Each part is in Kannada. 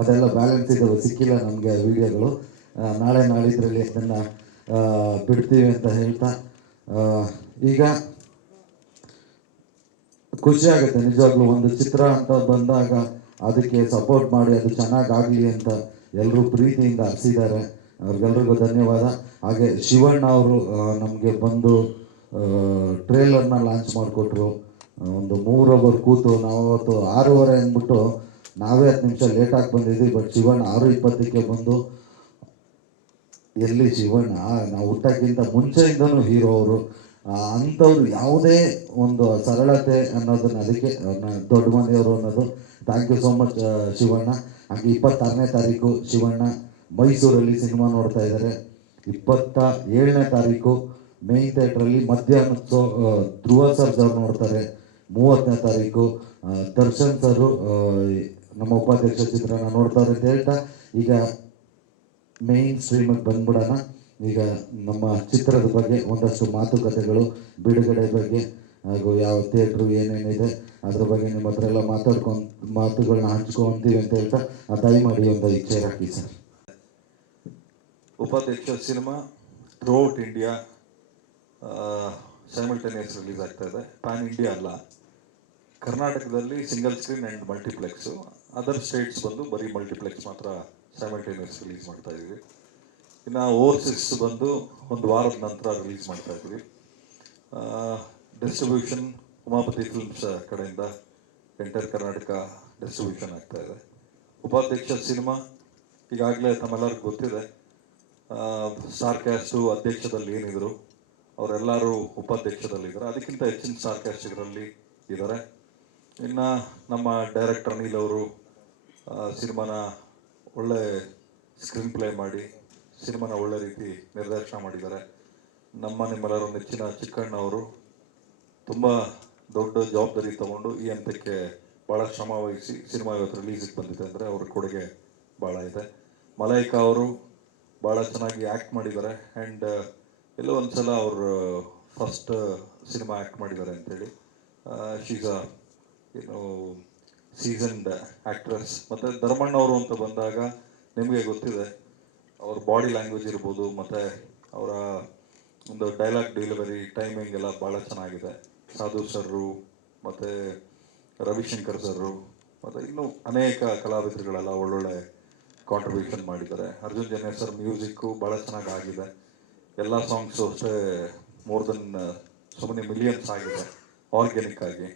ಅದೆಲ್ಲ ಬ್ಯಾಲೆನ್ಸ್ ಇದ್ದಾವೆ, ಸಿಕ್ಕಿಲ್ಲ ನಮಗೆ ವೀಡಿಯೋಗಳು. ನಾಳೆ ನಾಳಿದ್ರಲ್ಲಿ ಅದನ್ನು ಬಿಡ್ತೀವಿ ಅಂತ ಹೇಳ್ತಾ, ಈಗ ಖುಷಿ ಆಗುತ್ತೆ ನಿಜವಾಗ್ಲೂ. ಒಂದು ಚಿತ್ರ ಅಂತ ಬಂದಾಗ ಅದಕ್ಕೆ ಸಪೋರ್ಟ್ ಮಾಡಿ ಅದು ಚೆನ್ನಾಗಾಗಲಿ ಅಂತ ಎಲ್ಲರೂ ಪ್ರೀತಿಯಿಂದ ಹರಿಸಿದ್ದಾರೆ. ಅವ್ರಿಗೆಲ್ರಿಗೂ ಧನ್ಯವಾದ. ಹಾಗೆ ಶಿವಣ್ಣ ಅವರು ನಮಗೆ ಬಂದು ಟ್ರೇಲರ್ನ ಲಾಂಚ್ ಮಾಡಿಕೊಟ್ರು. ಒಂದು 3 ಅವರ್ ಕೂತು ನಾವು ಅವತ್ತು 6:30 ಅಂದ್ಬಿಟ್ಟು ನಾವೇ 10 ನಿಮಿಷ ಲೇಟಾಗಿ ಬಂದಿದ್ವಿ. ಬಟ್ ಶಿವಣ್ಣ 6:20ಕ್ಕೆ ಬಂದು, ಎಲ್ಲಿ ಶಿವಣ್ಣ ನಾವು ಹುಟ್ಟಕ್ಕಿಂತ ಮುಂಚೆಯಿಂದನೂ ಹೀರೋ ಅವರು. ಅಂಥವ್ರು ಯಾವುದೇ ಒಂದು ಸರಳತೆ ಅನ್ನೋದನ್ನ, ಅದಕ್ಕೆ ದೊಡ್ಡ ಮನೆಯವರು ಅನ್ನೋದು. Thank you so much Shivanna. ಹಾಗೆ 26ನೇ ತಾರೀಕು ಶಿವಣ್ಣ ಮೈಸೂರಲ್ಲಿ ಸಿನಿಮಾ ನೋಡ್ತಾ ಇದ್ದಾರೆ. 27ನೇ ತಾರೀಕು ಮೇನ್ ಥಿಯೇಟ್ರಲ್ಲಿ ಮಧ್ಯಾಹ್ನ ಧ್ರುವ ಸರ್ಜ್ ಅವ್ರು ನೋಡ್ತಾರೆ. 30ನೇ ತಾರೀಕು ದರ್ಶನ್ ಸರು ನಮ್ಮ ಉಪಾಧ್ಯಕ್ಷ ಚಿತ್ರನ ನೋಡ್ತಾರೆ ಅಂತ ಹೇಳ್ತಾ, ಈಗ ಮೇನ್ ಸ್ಟ್ರೀಮಿಗೆ ಬಂದ್ಬಿಡೋಣ. ಈಗ ನಮ್ಮ ಚಿತ್ರದ ಬಗ್ಗೆ ಒಂದಷ್ಟು ಮಾತುಕತೆಗಳು, ಬಿಡುಗಡೆ ಬಗ್ಗೆ ಹಾಗೂ ಯಾವ ಥಿಯೇಟ್ರು ಏನೇನಿದೆ ಅದ್ರ ಬಗ್ಗೆ ನಿಮ್ಮ ಹತ್ರ ಎಲ್ಲ ಮಾತುಗಳನ್ನ ಹಂಚ್ಕೊತೀವಿ ಅಂತ ಹೇಳ್ತಾ, ದಯಮಾಡಿ ಒಂದು ಇಚ್ಛೆ ಹಾಕಿ ಸರ್. ಉಪಾಧ್ಯಕ್ಷ cinema throughout India simultaneous release ಆಗ್ತಾ ಇದೆ. ಪ್ಯಾನ್ ಇಂಡಿಯಾ ಅಲ್ಲ, ಕರ್ನಾಟಕದಲ್ಲಿ single screen and multiplex, other States ಬಂದು ಬರೀ ಮಲ್ಟಿಪ್ಲೆಕ್ಸ್ ಮಾತ್ರ ಸೈಮಲ್ಟೇನಿಯಸ್ ರಿಲೀಸ್ ಮಾಡ್ತಾ ಇದ್ದೀವಿ. ಇನ್ನು ಓವರ್ಸೀಸ್ ಬಂದು ಒಂದು ವಾರದ ನಂತರ ರಿಲೀಸ್ ಮಾಡ್ತಾ ಇದ್ದೀವಿ. ಡಿಸ್ಟ್ರಿಬ್ಯೂಷನ್ ಉಮಾಪತಿ ಫಿಲ್ಮ್ಸ್ ಕಡೆಯಿಂದ ಎಂಟರ್ ಕರ್ನಾಟಕ ಡಿಸ್ಟ್ರಿಬ್ಯೂಷನ್ ಆಗ್ತಾ ಇದೆ. ಉಪಾಧ್ಯಕ್ಷ ಸಿನಿಮಾ ಈಗಾಗಲೇ ತಮ್ಮೆಲ್ಲರಿಗೂ ಗೊತ್ತಿದೆ. ಸ್ಟಾರ್ ಕ್ಯಾಸ್ಟು ಅಧ್ಯಕ್ಷದಲ್ಲಿ ಏನಿದ್ರು ಅವರೆಲ್ಲರೂ ಉಪಾಧ್ಯಕ್ಷದಲ್ಲಿದ್ದಾರೆ. ಅದಕ್ಕಿಂತ ಹೆಚ್ಚಿನ ಸ್ಟಾರ್ ಕ್ಯಾಸ್ಟ್ ಇದರಲ್ಲಿ ಇದ್ದಾರೆ. ಇನ್ನು ನಮ್ಮ ಡೈರೆಕ್ಟರ್ ಅನಿಲ್ ಅವರು ಸಿನಿಮಾನ ಒಳ್ಳೆ ಸ್ಕ್ರೀನ್ ಪ್ಲೇ ಮಾಡಿ ಸಿನಿಮಾನ ಒಳ್ಳೆ ರೀತಿ ನಿರ್ದೇಶನ ಮಾಡಿದ್ದಾರೆ. ನಿಮ್ಮೆಲ್ಲರ ನೆಚ್ಚಿನ ಚಿಕ್ಕಣ್ಣ ಅವರು ತುಂಬ ದೊಡ್ಡ ಜವಾಬ್ದಾರಿ ತಗೊಂಡು ಈ ಹಂತಕ್ಕೆ ಭಾಳ ಶ್ರಮ ವಹಿಸಿ ಸಿನಿಮಾ ಇವತ್ತು ರಿಲೀಸಿಗೆ ಬಂದಿದೆ ಅಂದರೆ ಅವ್ರ ಕೊಡುಗೆ ಭಾಳ ಇದೆ. ಮಲೈಕಾ ಅವರು ಭಾಳ ಚೆನ್ನಾಗಿ ಆ್ಯಕ್ಟ್ ಮಾಡಿದ್ದಾರೆ. ಆ್ಯಂಡ್ ಎಲ್ಲೋ ಒಂದು ಸಲ ಅವರು ಫಸ್ಟ್ ಸಿನಿಮಾ ಆ್ಯಕ್ಟ್ ಮಾಡಿದ್ದಾರೆ ಅಂಥೇಳಿ. ಶೀಸ್ ಏನು ಸೀಸನ್ಡ್ ಆ್ಯಕ್ಟ್ರೆಸ್. ಮತ್ತು ಧರ್ಮಣ್ಣ ಅವರು ಅಂತ ಬಂದಾಗ ನಿಮಗೆ ಗೊತ್ತಿದೆ, ಅವ್ರ ಬಾಡಿ ಲ್ಯಾಂಗ್ವೇಜ್ ಇರ್ಬೋದು ಮತ್ತು ಅವರ ಒಂದು ಡೈಲಾಗ್ ಡೆಲಿವರಿ ಟೈಮಿಂಗ್ ಎಲ್ಲ ಭಾಳ ಚೆನ್ನಾಗಿದೆ. ಸಾಧು ಸರ್ರು ಮತ್ತು ರವಿಶಂಕರ್ ಸರ್ರು ಮತ್ತು ಇನ್ನೂ ಅನೇಕ ಕಲಾವಿದರುಗಳೆಲ್ಲ ಒಳ್ಳೊಳ್ಳೆ ಕಾಂಟ್ರಿಬ್ಯೂಷನ್ ಮಾಡಿದ್ದಾರೆ. ಅರ್ಜುನ್ ಜನ್ಯ ಸರ್ ಮ್ಯೂಸಿಕ್ಕು ಭಾಳ ಚೆನ್ನಾಗಿ ಆಗಿದೆ. ಎಲ್ಲ ಸಾಂಗ್ಸು ಅಷ್ಟೇ more than so many millions ಆಗಿದೆ ಆರ್ಗ್ಯಾನಿಕ್ ಆಗಿ.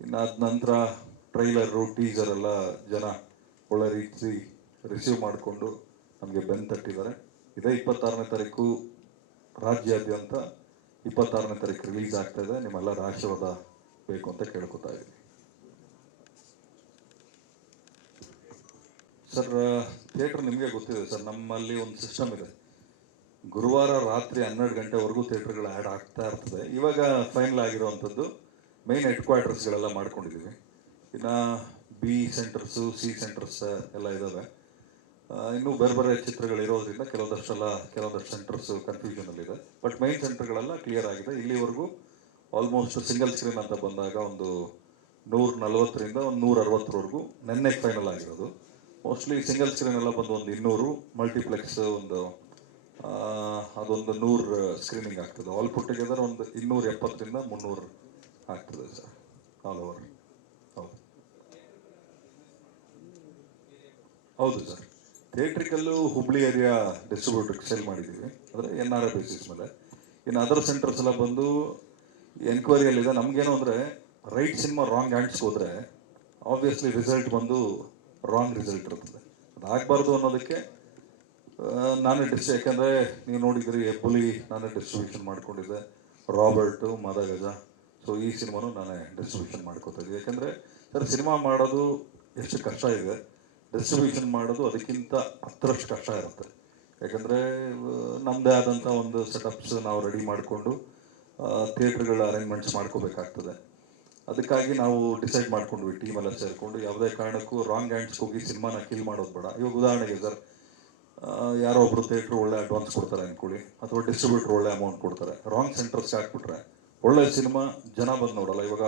ಇನ್ನು ಅದ ನಂತರ ಟ್ರೈಲರು ಟೀಸರ್ ಎಲ್ಲ ಜನ ಒಳ್ಳೆ ರೀತಿ ರಿಸೀವ್ ಮಾಡಿಕೊಂಡು ನಮಗೆ ಬೆನ್ನು ತಟ್ಟಿದ್ದಾರೆ. ಇದೇ 26ನೇ ತಾರೀಕು ರಾಜ್ಯಾದ್ಯಂತ 26ನೇ ತಾರೀಕು ರಿಲೀಸ್ ಆಗ್ತಾಯಿದೆ. ನಿಮ್ಮೆಲ್ಲರ ಆಶೀರ್ವಾದ ಬೇಕು ಅಂತ ಕೇಳ್ಕೊತಾ ಇದ್ದೀನಿ. ಸರ್, ಥಿಯೇಟ್ರ್ ನಿಮಗೆ ಗೊತ್ತಿದೆ ಸರ್, ನಮ್ಮಲ್ಲಿ ಒಂದು ಸಿಸ್ಟಮ್ ಇದೆ. ಗುರುವಾರ ರಾತ್ರಿ 12 ಗಂಟೆವರೆಗೂ ಥಿಯೇಟ್ರ್ಗಳು ಆ್ಯಡ್ ಆಗ್ತಾ ಇರ್ತದೆ. ಇವಾಗ ಫೈನಲ್ ಆಗಿರುವಂಥದ್ದು ಮೇನ್ ಹೆಡ್ ಕ್ವಾರ್ಟರ್ಸ್ಗಳೆಲ್ಲ ಮಾಡ್ಕೊಂಡಿದ್ದೀವಿ. ಇನ್ನು ಬಿ ಸೆಂಟರ್ಸು, ಸಿ ಸೆಂಟರ್ಸ್ ಎಲ್ಲ ಇದ್ದಾವೆ. ಇನ್ನೂ ಬೇರೆ ಬೇರೆ ಚಿತ್ರಗಳಿರೋದ್ರಿಂದ ಕೆಲವೊಂದಷ್ಟು ಸೆಂಟರ್ಸು ಕನ್ಫ್ಯೂಷನಲ್ಲಿದೆ. ಬಟ್ ಮೈನ್ ಸೆಂಟರ್ಗಳೆಲ್ಲ ಕ್ಲಿಯರ್ ಆಗಿದೆ. ಇಲ್ಲಿವರೆಗೂ ಆಲ್ಮೋಸ್ಟ್ ಸಿಂಗಲ್ ಸ್ಕ್ರೀನ್ ಅಂತ ಬಂದಾಗ ಒಂದು 140ರಿಂದ ಒಂದು 160ವರೆಗೂ ನೆನ್ನೆ ಫೈನಲ್ ಆಗಿರೋದು. ಮೋಸ್ಟ್ಲಿ ಸಿಂಗಲ್ ಸ್ಕ್ರೀನ್ ಎಲ್ಲ ಬಂದು ಒಂದು 200, ಮಲ್ಟಿಪ್ಲೆಕ್ಸ್ ಅದೊಂದು 100 ಸ್ಕ್ರೀನಿಂಗ್ ಆಗ್ತದೆ. ಆಲ್ ಪುಟ್ ಟುಗೆದರ್ ಒಂದು 270ರಿಂದ 300 ಆಗ್ತದೆ ಸರ್, ಆಲ್ ಓವರ್. ಹೌದು ಸರ್, ಥಿಯೇಟ್ರಿಕಲ್ಲು ಹುಬ್ಳಿ ಏರಿಯಾ ಡಿಸ್ಟ್ರಿಬ್ಯೂಟರ್ಗೆ ಸೇಲ್ ಮಾಡಿದ್ದೀವಿ, ಅಂದರೆ NRI ಬೇಸಿಸ್ ಮೇಲೆ. ಇನ್ನು ಅದರ್ ಸೆಂಟರ್ಸ್ ಎಲ್ಲ ಬಂದು ಎನ್ಕ್ವೈರಿಯಲ್ಲಿದೆ. ನಮಗೇನು ಅಂದರೆ ರೈಟ್ ಸಿನಿಮಾ ರಾಂಗ್ ಹ್ಯಾಂಡ್ಸ್ಗೆ ಹೋದರೆ ಆಬ್ವಿಯಸ್ಲಿ ರಿಸಲ್ಟ್ ಬಂದು ರಾಂಗ್ ರಿಸಲ್ಟ್ ಇರ್ತದೆ. ಅದಾಗಬಾರ್ದು ಅನ್ನೋದಕ್ಕೆ ನಾನೇ ಯಾಕೆಂದರೆ ನೀವು ನೋಡಿದ್ರಿ ಹೆಬ್ಬುಲಿ ನಾನೇ ಡಿಸ್ಟ್ರಿಬ್ಯೂಷನ್ ಮಾಡ್ಕೊಂಡಿದ್ದೆ, ರಾಬರ್ಟು ಮದಗಜ. ಸೊ ಈ ಸಿನಿಮಾನು ನಾನೇ ಡಿಸ್ಟ್ರಿಬ್ಯೂಷನ್ ಮಾಡ್ಕೋತಾ ಇದ್ದೆ. ಯಾಕೆಂದರೆ ಸರ್, ಸಿನಿಮಾ ಮಾಡೋದು ಎಷ್ಟು ಕಷ್ಟ ಇದೆ, ಡಿಸ್ಟ್ರಿಬ್ಯೂಷನ್ ಮಾಡೋದು ಅದಕ್ಕಿಂತ 10ರಷ್ಟು ಕಷ್ಟ ಇರುತ್ತೆ. ಯಾಕಂದರೆ ನಮ್ಮದೇ ಆದಂಥ ಒಂದು ಸೆಟಪ್ಸ್ ನಾವು ರೆಡಿ ಮಾಡಿಕೊಂಡು ಥಿಯೇಟ್ರ್ಗಳ ಅರೇಂಜ್ಮೆಂಟ್ಸ್ ಮಾಡ್ಕೋಬೇಕಾಗ್ತದೆ. ಅದಕ್ಕಾಗಿ ನಾವು ಡಿಸೈಡ್ ಮಾಡ್ಕೊಂಡ್ವಿ ಟೀಮೆಲ್ಲ ಸೇರಿಕೊಂಡು, ಯಾವುದೇ ಕಾರಣಕ್ಕೂ ರಾಂಗ್ ಹ್ಯಾಂಡ್ಸ್ಗೆ ಹೋಗಿ ಸಿನಿಮಾನ ಕಿಲ್ ಮಾಡೋದು ಬೇಡ. ಇವಾಗ ಉದಾಹರಣೆಗೆ ಸರ್, ಯಾರೋ ಒಬ್ಬರು ಥಿಯೇಟ್ರು ಒಳ್ಳೆ ಅಡ್ವಾನ್ಸ್ ಕೊಡ್ತಾರೆ ಅಂದ್ಕೊಳ್ಳಿ, ಅಥವಾ ಡಿಸ್ಟ್ರಿಬ್ಯೂಟ್ರ್ ಒಳ್ಳೆ ಅಮೌಂಟ್ ಕೊಡ್ತಾರೆ. ರಾಂಗ್ ಸೆಂಟರ್ಸ್ಗೆ ಹಾಕ್ಬಿಟ್ರೆ ಒಳ್ಳೆ ಸಿನಿಮಾ ಜನ ಬಂದು ನೋಡಲ್ಲ. ಇವಾಗ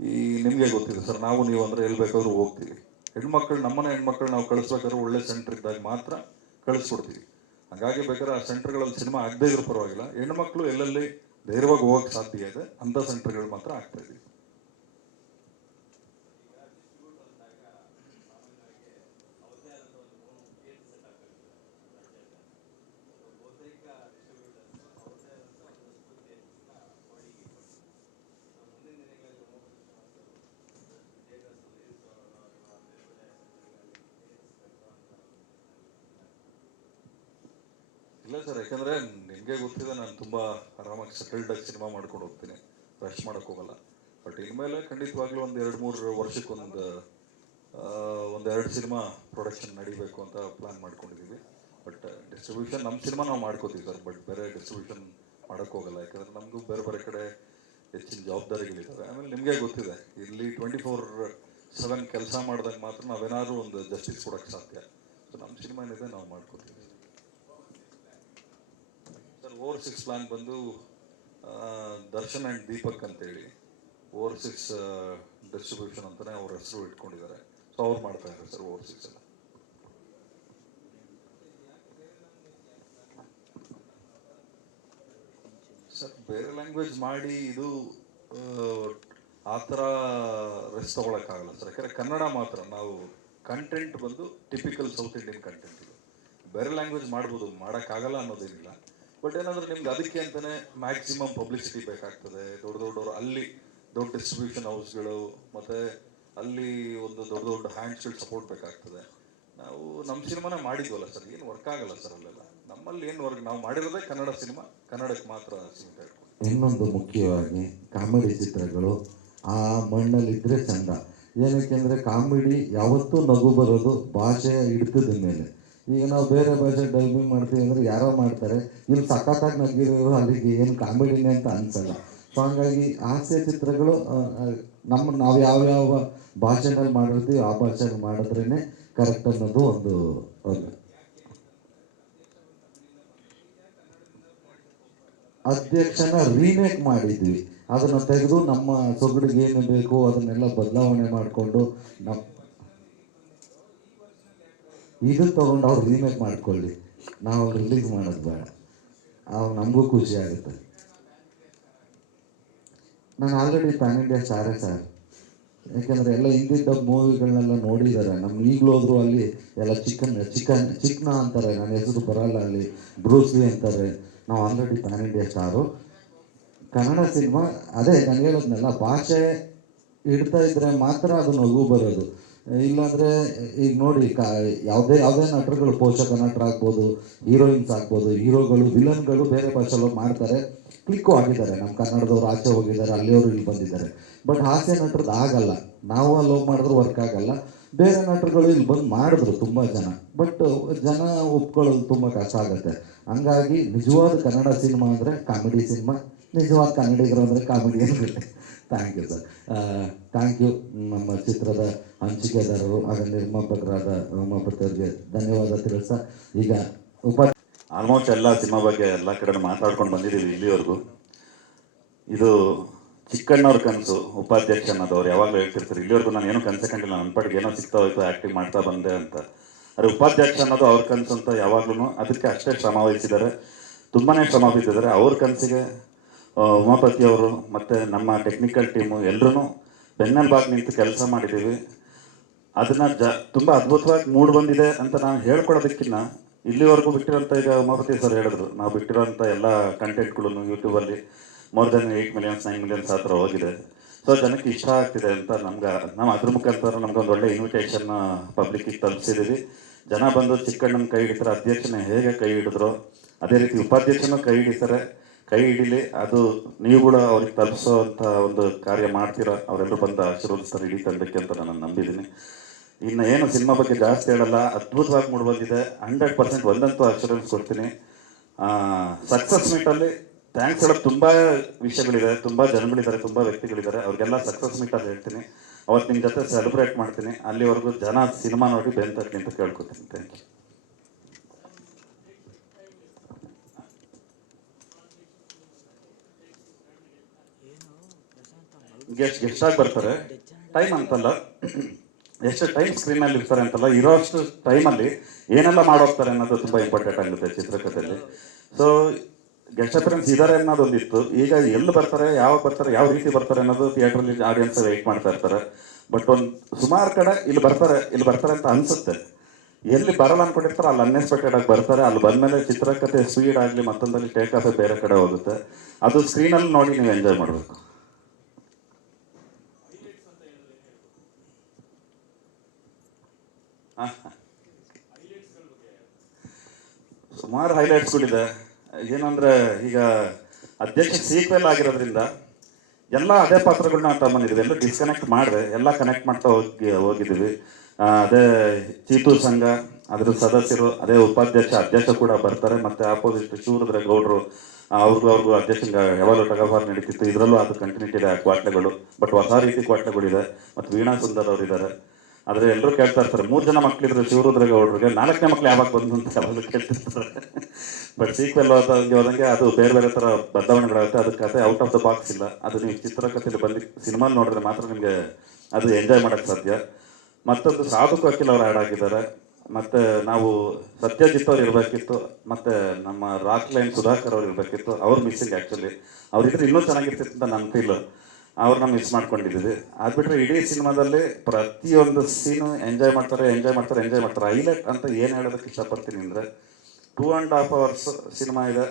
ಈ ನಿಮಗೆ ಗೊತ್ತಿದೆ ಸರ್, ನೀವು ಅಂದರೆ ಎಲ್ಲಿ ಬೇಕಾದ್ರೂ ಹೋಗ್ತೀವಿ. ಹೆಣ್ಮಕ್ಳು ನಮ್ಮನೆ ಹೆಣ್ಮಕ್ಳು ನಾವು ಕಳಿಸ್ಬೇಕಾದ್ರೆ ಒಳ್ಳೆ ಸೆಂಟರ್ ಇದ್ದಾಗ ಮಾತ್ರ ಕಳಿಸ್ಕೊಡ್ತೀವಿ. ಹಾಗಾಗಿ ಬೇಕಾದ್ರೆ ಆ ಸೆಂಟರ್ಗಳಲ್ಲಿ ಸಿನಿಮಾ ಆಗದೇ ಇರೋ ಪರವಾಗಿಲ್ಲ, ಹೆಣ್ಮಕ್ಳು ಎಲ್ಲೆಲ್ಲಿ ಧೈರ್ಯವಾಗಿ ಹೋಗಕ್ಕೆ ಸಾಧ್ಯ ಇದೆ ಅಂಥ ಸೆಂಟರ್ಗಳು ಮಾತ್ರ ಆಗ್ತಾ ಇದೀವಿ. ಇಲ್ಲ ಸರ್, ಯಾಕಂದ್ರೆ ನಿಮಗೆ ಗೊತ್ತಿದೆ, ನಾನು ತುಂಬ ಆರಾಮಾಗಿ ಸೆಟಲ್ಡಾಗಿ ಸಿನಿಮಾ ಮಾಡ್ಕೊಂಡು ಹೋಗ್ತೀನಿ, ರಶ್ ಮಾಡೋಕ್ಕೆ ಹೋಗಲ್ಲ. ಬಟ್ ಇನ್ಮೇಲೆ ಖಂಡಿತವಾಗ್ಲೂ ಒಂದು 2-3 ವರ್ಷಕ್ಕೊಂದು ಒಂದೆರಡು ಸಿನಿಮಾ ಪ್ರೊಡಕ್ಷನ್ ನಡಿಬೇಕು ಅಂತ ಪ್ಲ್ಯಾನ್ ಮಾಡ್ಕೊಂಡಿದ್ದೀವಿ. ಬಟ್ ಡಿಸ್ಟ್ರಿಬ್ಯೂಷನ್ ನಮ್ಮ ಸಿನಿಮಾ ನಾವು ಮಾಡ್ಕೋತೀವಿ ಸರ್, ಬಟ್ ಬೇರೆ ಡಿಸ್ಟ್ರಿಬ್ಯೂಷನ್ ಮಾಡೋಕ್ಕೆ ಹೋಗಲ್ಲ. ಯಾಕಂದರೆ ನಮಗೂ ಬೇರೆ ಬೇರೆ ಕಡೆ ಹೆಚ್ಚಿನ ಜವಾಬ್ದಾರಿಗಳಿದ್ದಾವೆ. ಆಮೇಲೆ ನಿಮಗೆ ಗೊತ್ತಿದೆ, ಇಲ್ಲಿ 24/7 ಕೆಲಸ ಮಾಡಿದಾಗ ಮಾತ್ರ ನಾವೇನಾದ್ರೂ ಒಂದು ಜಸ್ಟಿಸ್ ಕೊಡೋಕ್ಕೆ ಸಾಧ್ಯ. ಸೊ ನಮ್ಮ ಸಿನಿಮಾ ಏನಿದೆ ನಾವು ಮಾಡ್ಕೋತೀವಿ ಸರ್. ಓವರ್-6 ಪ್ಲಾನ್ ಬಂದು ದರ್ಶನ್ ಆ್ಯಂಡ್ ದೀಪಕ್ ಅಂತೇಳಿ ಓವರ್-6 ಡಿಸ್ಟ್ರಿಬ್ಯೂಷನ್ ಅಂತಲೇ ಅವ್ರ ಹೆಸರು ಇಟ್ಕೊಂಡಿದ್ದಾರೆ. ಸೊ ಅವ್ರು ಮಾಡ್ತಾ ಇದ್ದಾರೆ ಸರ್ ಓವರ್-6 ಎಲ್ಲ. ಸರ್ ಬೇರೆ ಲ್ಯಾಂಗ್ವೇಜ್ ಮಾಡಿ ಇದು ಆ ಥರ ರೆಸ್ಟ್ ತೊಗೊಳಕ್ಕಾಗಲ್ಲ ಸರ್, ಯಾಕಂದರೆ ಕನ್ನಡ ಮಾತ್ರ ನಾವು ಕಂಟೆಂಟ್ ಬಂದು ಟಿಪಿಕಲ್ ಸೌತ್ ಇಂಡಿಯನ್ ಕಂಟೆಂಟ್ ಇದು. ಬೇರೆ ಲ್ಯಾಂಗ್ವೇಜ್ ಮಾಡ್ಬೋದು, ಮಾಡೋಕ್ಕಾಗಲ್ಲ ಅನ್ನೋದೇನಿಲ್ಲ. ಬಟ್ ಏನಂದ್ರೆ ನಿಮ್ಗೆ ಅದಕ್ಕೆ ಅಂತಲೇ ಮ್ಯಾಕ್ಸಿಮಮ್ ಪಬ್ಲಿಸಿಟಿ ಬೇಕಾಗ್ತದೆ. ದೊಡ್ಡವರು ಅಲ್ಲಿ ದೊಡ್ಡ ಡಿಸ್ಟ್ರಿಬ್ಯೂಷನ್ ಹೌಸ್ಗಳು ಮತ್ತು ಅಲ್ಲಿ ಒಂದು ದೊಡ್ಡ ಹ್ಯಾಂಡ್ಸ್ಗಳು ಸಪೋರ್ಟ್ ಬೇಕಾಗ್ತದೆ. ನಾವು ನಮ್ಮ ಸಿನಿಮಾನೇ ಮಾಡಿದ್ವಲ್ಲ ಸರ್, ಏನು ವರ್ಕ್ ಆಗಲ್ಲ ಸರ್ ಅಲ್ಲೆಲ್ಲ. ನಮ್ಮಲ್ಲಿ ಏನು ವರ್ಕ್, ನಾವು ಮಾಡಿರೋದೇ ಕನ್ನಡ ಸಿನಿಮಾ, ಕನ್ನಡಕ್ಕೆ ಮಾತ್ರ ಸೀಮಿತ ಇಟ್ಕೊಂಡು. ಇನ್ನೊಂದು ಮುಖ್ಯವಾಗಿ ಕಾಮಿಡಿ ಚಿತ್ರಗಳು ಆ ಮಣ್ಣಲ್ಲಿದ್ದರೆ ಚಂದ. ಏನಕ್ಕೆ ಅಂದರೆ ಕಾಮಿಡಿ ಯಾವತ್ತೂ ನಗು ಬರೋದು ಭಾಷೆಯ ಹಿಡಿತದ ಮೇಲೆ. ಈಗ ನಾವು ಬೇರೆ ಭಾಷೆ ಡೈವಿಂಗ್ ಮಾಡ್ತೀವಿ ಅಂದರೆ ಯಾರೋ ಮಾಡ್ತಾರೆ, ಇಲ್ಲಿ ಸಖತ್ತಾಗಿ ನಗಿರೋರು ಅಲ್ಲಿಗೆ ಏನು ಕಾಮಿಡಿನೇ ಅಂತ ಅನಿಸಲ್ಲ. ಸೊ ಹಂಗಾಗಿ ಹಾಸ್ಯ ಚಿತ್ರಗಳು ನಾವು ಯಾವ್ಯಾವ ಭಾಷೆನಲ್ಲಿ ಮಾಡಿರ್ತೀವಿ ಆ ಭಾಷೆಯಲ್ಲಿ ಮಾಡಿದ್ರೇ ಕರೆಕ್ಟ್ ಅನ್ನೋದು ಒಂದು. ಅಧ್ಯಕ್ಷನ ರೀಮೇಕ್ ಮಾಡಿದ್ವಿ, ಅದನ್ನು ತೆಗೆದು ನಮ್ಮ ಸೊಗಡಿಗೆ ಏನು ಬೇಕು ಅದನ್ನೆಲ್ಲ ಬದಲಾವಣೆ ಮಾಡಿಕೊಂಡು ನಮ್ಮ ಇದು ತಗೊಂಡು ಅವ್ರು ರೀಮೇಕ್ ಮಾಡ್ಕೊಳ್ಳಿ, ನಾವು ರಿಲೀಸ್ ಮಾಡೋದು ಬೇಡ, ಅವಾಗ ನಮಗೂ ಖುಷಿ ಆಗುತ್ತೆ. ನಾನು ಆಲ್ರೆಡಿ ಪ್ಯಾನ್ ಇಂಡಿಯಾ ಸ್ಟಾರೇ ಸರ್, ಯಾಕೆಂದರೆ ಎಲ್ಲ ಹಿಂದಿದ್ದ ಮೂವಿಗಳನ್ನೆಲ್ಲ ನೋಡಿದ್ದಾರೆ. ನಮ್ಮ ಈಗಲೂ ಹೋದ್ರು ಅಲ್ಲಿ ಎಲ್ಲ ಚಿಕ್ನ ಅಂತಾರೆ, ನನ್ನ ಹೆಸರು ಬರಲ್ಲ, ಅಲ್ಲಿ ಬ್ರೂಸ್ಲಿ ಅಂತಾರೆ. ನಾವು already PAN India star. Kannada cinema ಅದೇ ನಾನು ಹೇಳೋದ್ನಲ್ಲ, ಭಾಷೆ ಇಡ್ತಾ ಇದ್ರೆ ಮಾತ್ರ ಅದು ನಗು ಬರೋದು. ಇಲ್ಲಾಂದರೆ ಈಗ ನೋಡಿ ಯಾವುದೇ ನಟರುಗಳು, ಪೋಷಕ ನಟರಾಗ್ಬೋದು, ಹೀರೋಯಿನ್ಸ್ ಆಗ್ಬೋದು, ಹೀರೋಗಳು ವಿಲನ್ಗಳು ಬೇರೆ ಭಾಷೆಯಲ್ಲಿ ಮಾಡ್ತಾರೆ, ಕ್ಲಿಕ್ಕು ಆಗಿದ್ದಾರೆ. ನಮ್ಮ ಕನ್ನಡದವ್ರು ಆಚೆ ಹೋಗಿದ್ದಾರೆ, ಅಲ್ಲಿಯವರು ಇಲ್ಲಿ ಬಂದಿದ್ದಾರೆ. ಬಟ್ ಹಾಸ್ಯ ನಟರದ್ದು ಆಗಲ್ಲ, ನಾವು ಅಲ್ಲಿ ಹೋಗಿ ಮಾಡಿದ್ರು ವರ್ಕ್ ಆಗಲ್ಲ. ಬೇರೆ ನಟರುಗಳು ಇಲ್ಲಿ ಬಂದು ಮಾಡಿದ್ರು ತುಂಬ ಜನ, ಬಟ್ ಜನ ಒಪ್ಕೊಳ್ಳೋದು ತುಂಬ ಕಷ್ಟ ಆಗುತ್ತೆ. ಹಂಗಾಗಿ ನಿಜವಾದ ಕನ್ನಡ ಸಿನಿಮಾ ಅಂದರೆ ಕಾಮಿಡಿ ಸಿನಿಮಾ, ನಿಜವಾದ ಕನ್ನಡಿಗರು ಅಂದರೆ ಕಾಮಿಡಿ ಅಂದರೆ. Thank you sir, thank you. ನಮ್ಮ ಚಿತ್ರದ ಹಂಚಿಕೆದಾರರು ಹಾಗೂ ನಿರ್ಮಾಪಕರಾದ ಉಮಾಪತಿಯವರಿಗೆ ಧನ್ಯವಾದ ತಿಳಿಸ್ತಾ, ಈಗ ಆಲ್ಮೋಸ್ಟ್ ಎಲ್ಲ ಸಿನಿಮಾ ಬಗ್ಗೆ ಎಲ್ಲ ಕಡೆ ಮಾತಾಡ್ಕೊಂಡು ಬಂದಿದ್ದೀವಿ ಇಲ್ಲಿವರೆಗೂ. ಇದು ಚಿಕ್ಕಣ್ಣವ್ರ ಕನಸು, ಉಪಾಧ್ಯಕ್ಷ ಅನ್ನೋದು ಅವ್ರು ಯಾವಾಗಲೂ ಹೇಳ್ತಿರ್ತಾರೆ. ಇಲ್ಲಿವರೆಗೂ ನಾನು ಏನೂ ಕನಸೇ ಕಂಡಿಲ್ಲ, ನನ್ನ ಪಾಟಿಗೆ ಏನೋ ಸಿಗ್ತಾ ಹೋಯ್ತು, ಆ್ಯಕ್ಟಿಂಗ್ ಮಾಡ್ತಾ ಬಂದೆ ಅಂತ. ಆದರೆ ಉಪಾಧ್ಯಕ್ಷ ಅನ್ನೋದು ಅವ್ರ ಕನಸು ಅಂತ ಯಾವಾಗಲೂ ಅದಕ್ಕೆ ಅಷ್ಟೇ ಶ್ರಮ ವಹಿಸಿದ್ದಾರೆ, ತುಂಬಾ ಶ್ರಮ ಬಿದ್ದಿದ್ದಾರೆ. ಅವ್ರ ಕನಸಿಗೆ ಉಮಾಪತಿಯವರು ಮತ್ತು ನಮ್ಮ ಟೆಕ್ನಿಕಲ್ ಟೀಮು ಎಲ್ಲರೂ ಬೆನ್ನೆಲುಬಾಗಿ ನಿಂತು ಕೆಲಸ ಮಾಡಿದ್ದೀವಿ. ಅದನ್ನು ತುಂಬ ಅದ್ಭುತವಾಗಿ ಮೂಡಿ ಬಂದಿದೆ ಅಂತ ನಾನು ಹೇಳ್ಕೊಡೋದಕ್ಕಿಂತ ಇಲ್ಲಿವರೆಗೂ ಬಿಟ್ಟಿರೋಂಥ, ಈಗ ಉಮಾಪತಿ ಸರ್ ಹೇಳಿದ್ರು, ನಾವು ಬಿಟ್ಟಿರೋಂಥ ಎಲ್ಲ ಕಂಟೆಂಟ್ಗಳನ್ನು ಯೂಟ್ಯೂಬಲ್ಲಿ ಮೋರ್ ದೆನ್ 8 million 9 million ಆ ಥರ ಹೋಗಿದೆ. ಸೊ ಜನಕ್ಕೆ ಇಷ್ಟ ಆಗ್ತಿದೆ ಅಂತ ನಾವು ಅದ್ರ ಮುಖಾಂತರ ನಮ್ಗೊಂದು ಒಳ್ಳೆ ಇನ್ವಿಟೇಷನ್ ಪಬ್ಲಿಕ್ಕಿಗೆ ತಲುಪಿಸಿದ್ದೀವಿ. ಜನ ಬಂದು ಚಿಕ್ಕಣ್ಣನ ಕೈ ಹಿಡಿತಾರೆ, ಅಧ್ಯಕ್ಷನ ಹೇಗೆ ಕೈ ಹಿಡಿದ್ರು ಅದೇ ರೀತಿ ಉಪಾಧ್ಯಕ್ಷನೂ ಕೈ ಹಿಡಿತಾರೆ. ಕೈ ಹಿಡೀಲಿ, ಅದು ನೀವು ಕೂಡ ಅವ್ರಿಗೆ ತಲುಪಿಸೋ ಅಂಥ ಒಂದು ಕಾರ್ಯ ಮಾಡ್ತೀರಾ. ಅವರೆಲ್ಲರೂ ಬಂದು ಆಶೀರ್ವದಿಸ್ತಾರೆ ಇಡೀ ತಂಡಕ್ಕೆ ಅಂತ ನಾನು ನಂಬಿದ್ದೀನಿ. ಇನ್ನು ಏನು ಸಿನಿಮಾ ಬಗ್ಗೆ ಜಾಸ್ತಿ ಹೇಳಲ್ಲ, ಅದ್ಭುತವಾಗಿ ಮೂಡಿ ಬಂದಿದೆ. 100% ಒಂದಂತೂ ಅಶ್ಯೂರೆನ್ಸ್ ಕೊಡ್ತೀನಿ. ಸಕ್ಸಸ್ ಮೀಟಲ್ಲಿ ಥ್ಯಾಂಕ್ಸ್ ಹೇಳೋದು ತುಂಬ ವಿಷಯಗಳಿದೆ, ತುಂಬ ಜನಗಳಿದ್ದಾರೆ, ತುಂಬ ವ್ಯಕ್ತಿಗಳಿದ್ದಾರೆ. ಅವ್ರಿಗೆಲ್ಲ ಸಕ್ಸಸ್ ಮೀಟಲ್ಲಿ ಹೇಳ್ತೀನಿ, ಅವತ್ತು ನಿಮ್ಮ ಜೊತೆ ಸೆಲೆಬ್ರೇಟ್ ಮಾಡ್ತೀನಿ. ಅಲ್ಲಿವರೆಗೂ ಜನ ಸಿನಿಮಾ ನೋಡಿ ಬೆಂತಕ್ಕೆ ಅಂತ ಕೇಳ್ಕೊತೀನಿ. Thank you. ಗೆಸ್ಟ್ ಆಗಿ ಬರ್ತಾರೆ, ಟೈಮ್ ಅಂತಲ್ಲ, ಎಷ್ಟು ಟೈಮ್ ಸ್ಕ್ರೀನಲ್ಲಿ ಇರ್ತಾರೆ ಅಂತಲ್ಲ, ಇರೋ ಅಷ್ಟು ಟೈಮಲ್ಲಿ ಏನೆಲ್ಲ ಮಾಡೋಗ್ತಾರೆ ಅನ್ನೋದು ತುಂಬ ಇಂಪಾರ್ಟೆಂಟ್ ಆಗುತ್ತೆ ಚಿತ್ರಕಥೆಯಲ್ಲಿ. ಸೊ ಗೆಸ್ಟ್ ಅಪಿಯರೆನ್ಸ್ ಇದ್ದಾರೆ ಅನ್ನೋದೊಂದಿತ್ತು. ಈಗ ಎಲ್ಲಿ ಬರ್ತಾರೆ, ಯಾವಾಗ ಬರ್ತಾರೆ, ಯಾವ ರೀತಿ ಬರ್ತಾರೆ ಅನ್ನೋದು ಥಿಯೇಟ್ರಲ್ಲಿ ಆಡಿಯನ್ಸ್ ವೆಯ್ಟ್ ಮಾಡ್ತಾ ಇರ್ತಾರೆ. ಬಟ್ ಒಂದು ಸುಮಾರು ಕಡೆ ಇಲ್ಲಿ ಬರ್ತಾರೆ ಅಂತ ಅನ್ಸುತ್ತೆ. ಎಲ್ಲಿ ಬರಲ್ಲ ಅನ್ಕೊಂಡಿರ್ತಾರೆ ಅಲ್ಲಿ ಅನ್ಎಕ್ಸ್ಪೆಕ್ಟೆಡ್ ಆಗಿ ಬರ್ತಾರೆ. ಅಲ್ಲಿ ಬಂದಮೇಲೆ ಚಿತ್ರಕಥೆ ಸ್ಪೀಡ್ ಆಗಲಿ ಮತ್ತೊಂದಲ್ಲಿ ಟೇಕ್ ಆಫ್ ಬೇರೆ ಕಡೆ ಹೋಗುತ್ತೆ. ಅದು ಸ್ಕ್ರೀನಲ್ಲಿ ನೋಡಿ ನೀವು ಎಂಜಾಯ್ ಮಾಡಬೇಕು. ಸುಮಾರು ಹೈಲೈಟ್ಸ್ಗಳಿದೆ. ಏನಂದರೆ ಈಗ ಅಧ್ಯಕ್ಷ ಸೀಕ್ವೆಲ್ ಆಗಿರೋದ್ರಿಂದ ಎಲ್ಲ ಅದೇ ಪಾತ್ರಗಳನ್ನ ತಗೊಂಡಿದ್ದೀವಿ. ಎಲ್ಲ ಡಿಸ್ಕನೆಕ್ಟ್ ಮಾಡಿದೆ, ಎಲ್ಲ ಕನೆಕ್ಟ್ ಮಾಡ್ತಾ ಹೋಗಿದ್ದೀವಿ. ಅದೇ ಚೀತು ಸಂಘ ಅದ್ರ ಸದಸ್ಯರು, ಅದೇ ಅಧ್ಯಕ್ಷ ಕೂಡ ಬರ್ತಾರೆ. ಮತ್ತು ಆಪೋಸಿಟ್ ಶಿವರುದ್ರ ಗೌಡರು, ಅವ್ರಿಗೂ ಅಧ್ಯಕ್ಷಂಗೆ ಯಾವಾಗಲೂ ಟಗಫಾರ್ ನಡೀತಿತ್ತು. ಇದರಲ್ಲೂ ಅದು ಕಂಟಿನ್ಯೂಟಿ ಇದೆ ಕ್ವಾಟ್ಲೆಗಳು. ಬಟ್ ಹೊಸ ರೀತಿ ಕ್ವಾಟ್ಲೆಗಳಿದೆ. ಮತ್ತು ವೀಣಾ ಸುಂದರ್ ಅವರಿದ್ದಾರೆ. ಆದರೆ ಎಲ್ಲರೂ ಕೇಳ್ತಾ ಇರ್ತಾರೆ, 3 ಜನ ಮಕ್ಕಳಿದ್ರು ಶಿವರುದ್ರ ಗೌಡ್ರಿಗೆ, 4ನೇ ಮಕ್ಳು ಯಾವಾಗ ಬಂದು ಅಂತ ಯಾವಾಗಲೂ ಕೇಳ್ತಿರ್ತಾರೆ. ಬಟ್ ಸೀಕ್ವೆಲ್ ಹೋದಂಗೆ ಅದು ಬೇರೆ ಥರ ಬದಲಾವಣೆಗಳಾಗುತ್ತೆ. ಅದು ಕತೆ ಔಟ್ ಆಫ್ ದ ಬಾಕ್ಸ್ ಇಲ್ಲ. ಅದು ನೀವು ಚಿತ್ರಕಥೆಯಲ್ಲಿ ಬಂದು ಸಿನಿಮಾ ನೋಡಿದ್ರೆ ಮಾತ್ರ ನಿಮಗೆ ಅದು ಎಂಜಾಯ್ ಮಾಡೋಕ್ಕೆ ಸಾಧ್ಯ. ಮತ್ತೊಂದು ಸಾಧು ಕೋಕಿಲ್ ಅವರು ಆ್ಯಡ್ ಆಗಿದ್ದಾರೆ. ಮತ್ತು ನಾವು ಸತ್ಯಜಿತ್ ಅವ್ರು ಇರಬೇಕಿತ್ತು, ಮತ್ತು ನಮ್ಮ ರಾಕ್ ಲೈನ್ ಸುಧಾಕರ್ ಅವ್ರು ಇರಬೇಕಿತ್ತು. ಅವ್ರು ಮಿಸ್ಸಿಂಗ್ ಆ್ಯಕ್ಚುಲಿ. ಅವ್ರಿದ್ರೆ ಇನ್ನೂ ಚೆನ್ನಾಗಿರ್ತಿತ್ತು ಅಂತ ನನ್ನ ಫೀಲು. ಅವ್ರನ್ನ ಮಿಸ್ ಮಾಡ್ಕೊಂಡಿದ್ದೀವಿ. ಅದು ಬಿಟ್ಟರೆ ಇಡೀ ಸಿನಿಮಾದಲ್ಲಿ ಪ್ರತಿಯೊಂದು ಸೀನು ಎಂಜಾಯ್ ಮಾಡ್ತಾರೆ. ಹೈಲೈಟ್ ಅಂತ ಏನು ಹೇಳೋದಕ್ಕೆ ಇಷ್ಟಪಡ್ತೀನಿ ಅಂದರೆ 2.5 hours ಸಿನಿಮಾ ಇದೆ.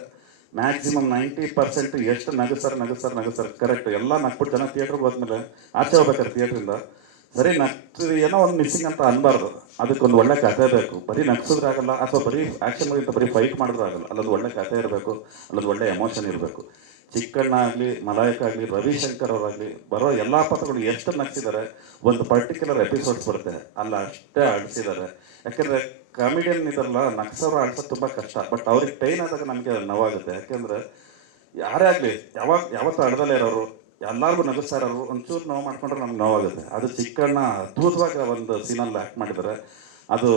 ಮ್ಯಾಕ್ಸಿಮಮ್ 90% ಎಷ್ಟು ನಗಿಸ್ತಾರೆ ಕರೆಕ್ಟ್. ಎಲ್ಲ ನಕ್ಬಿಟ್ಟು ಜನ ಥಿಯೇಟ್ರಿಗೆ ಹೋದ್ಮೇಲೆ ಆಚೆ ಹೋಗ್ಬೇಕಾದ್ರೆ ಥಿಯೇಟ್ರಿಂದ ಬರೀ ಏನೋ ಒಂದು ಮಿಸ್ಸಿಂಗ್ ಅಂತ ಅನ್ಬಾರ್ದು. ಅದಕ್ಕೊಂದು ಒಳ್ಳೆ ಕಥೆ ಬೇಕು. ಬರೀ ನಗ್ಸಿದ್ರೆ ಆಗಲ್ಲ, ಅಥವಾ ಬರೀ ಆ್ಯಕ್ಷನ್ಗಿಂತ ಬರೀ ಫೈಟ್ ಮಾಡಿದ್ರೆ ಆಗಲ್ಲ. ಅಲ್ಲೊಂದು ಒಳ್ಳೆ ಕಥೆ ಇರಬೇಕು, ಅಲ್ಲೊಂದು ಒಳ್ಳೆ ಎಮೋಷನ್ ಇರಬೇಕು. ಚಿಕ್ಕಣ್ಣ ಆಗಲಿ, ಮಲಾಯಕ ಆಗಲಿ, ರವಿಶಂಕರ್ ಅವರಾಗಲಿ ಬರೋ ಎಲ್ಲ ಪಾತ್ರಗಳು ಎಷ್ಟು ನಗ್ಸಿದ್ದಾರೆ. ಒಂದು ಪರ್ಟಿಕ್ಯುಲರ್ ಎಪಿಸೋಡ್ಸ್ ಬರುತ್ತೆ, ಅಲ್ಲ ಅಷ್ಟೇ ಅಳಿಸಿದ್ದಾರೆ. ಯಾಕೆಂದರೆ ಕಾಮಿಡಿಯನ್ ಇದರಲ್ಲ, ನಗ್ಸೋರು ಅಳ್ಸೋದು ತುಂಬ ಕಷ್ಟ. ಬಟ್ ಅವ್ರಿಗೆ ಟೈನ್ ಆದಾಗ ನಮಗೆ ನೋವಾಗುತ್ತೆ. ಯಾಕೆಂದರೆ ಯಾರೇ ಆಗಲಿ ಯಾವತ್ತೂ ಅಳ್ದಲ್ಲೇ ಇರೋರು, ಎಲ್ಲರಿಗೂ ನಗಿಸ್ತಾ ಇರೋರು ಒಂಚೂರು ನೋವು ಮಾಡ್ಕೊಂಡ್ರೆ ನಮ್ಗೆ ನೋವಾಗುತ್ತೆ. ಅದು ಚಿಕ್ಕಣ್ಣ ಅದ್ಭುತವಾಗಿ ಒಂದು ಸೀನಲ್ಲಿ ಆ್ಯಕ್ಟ್ ಮಾಡಿದ್ದಾರೆ. ಅದು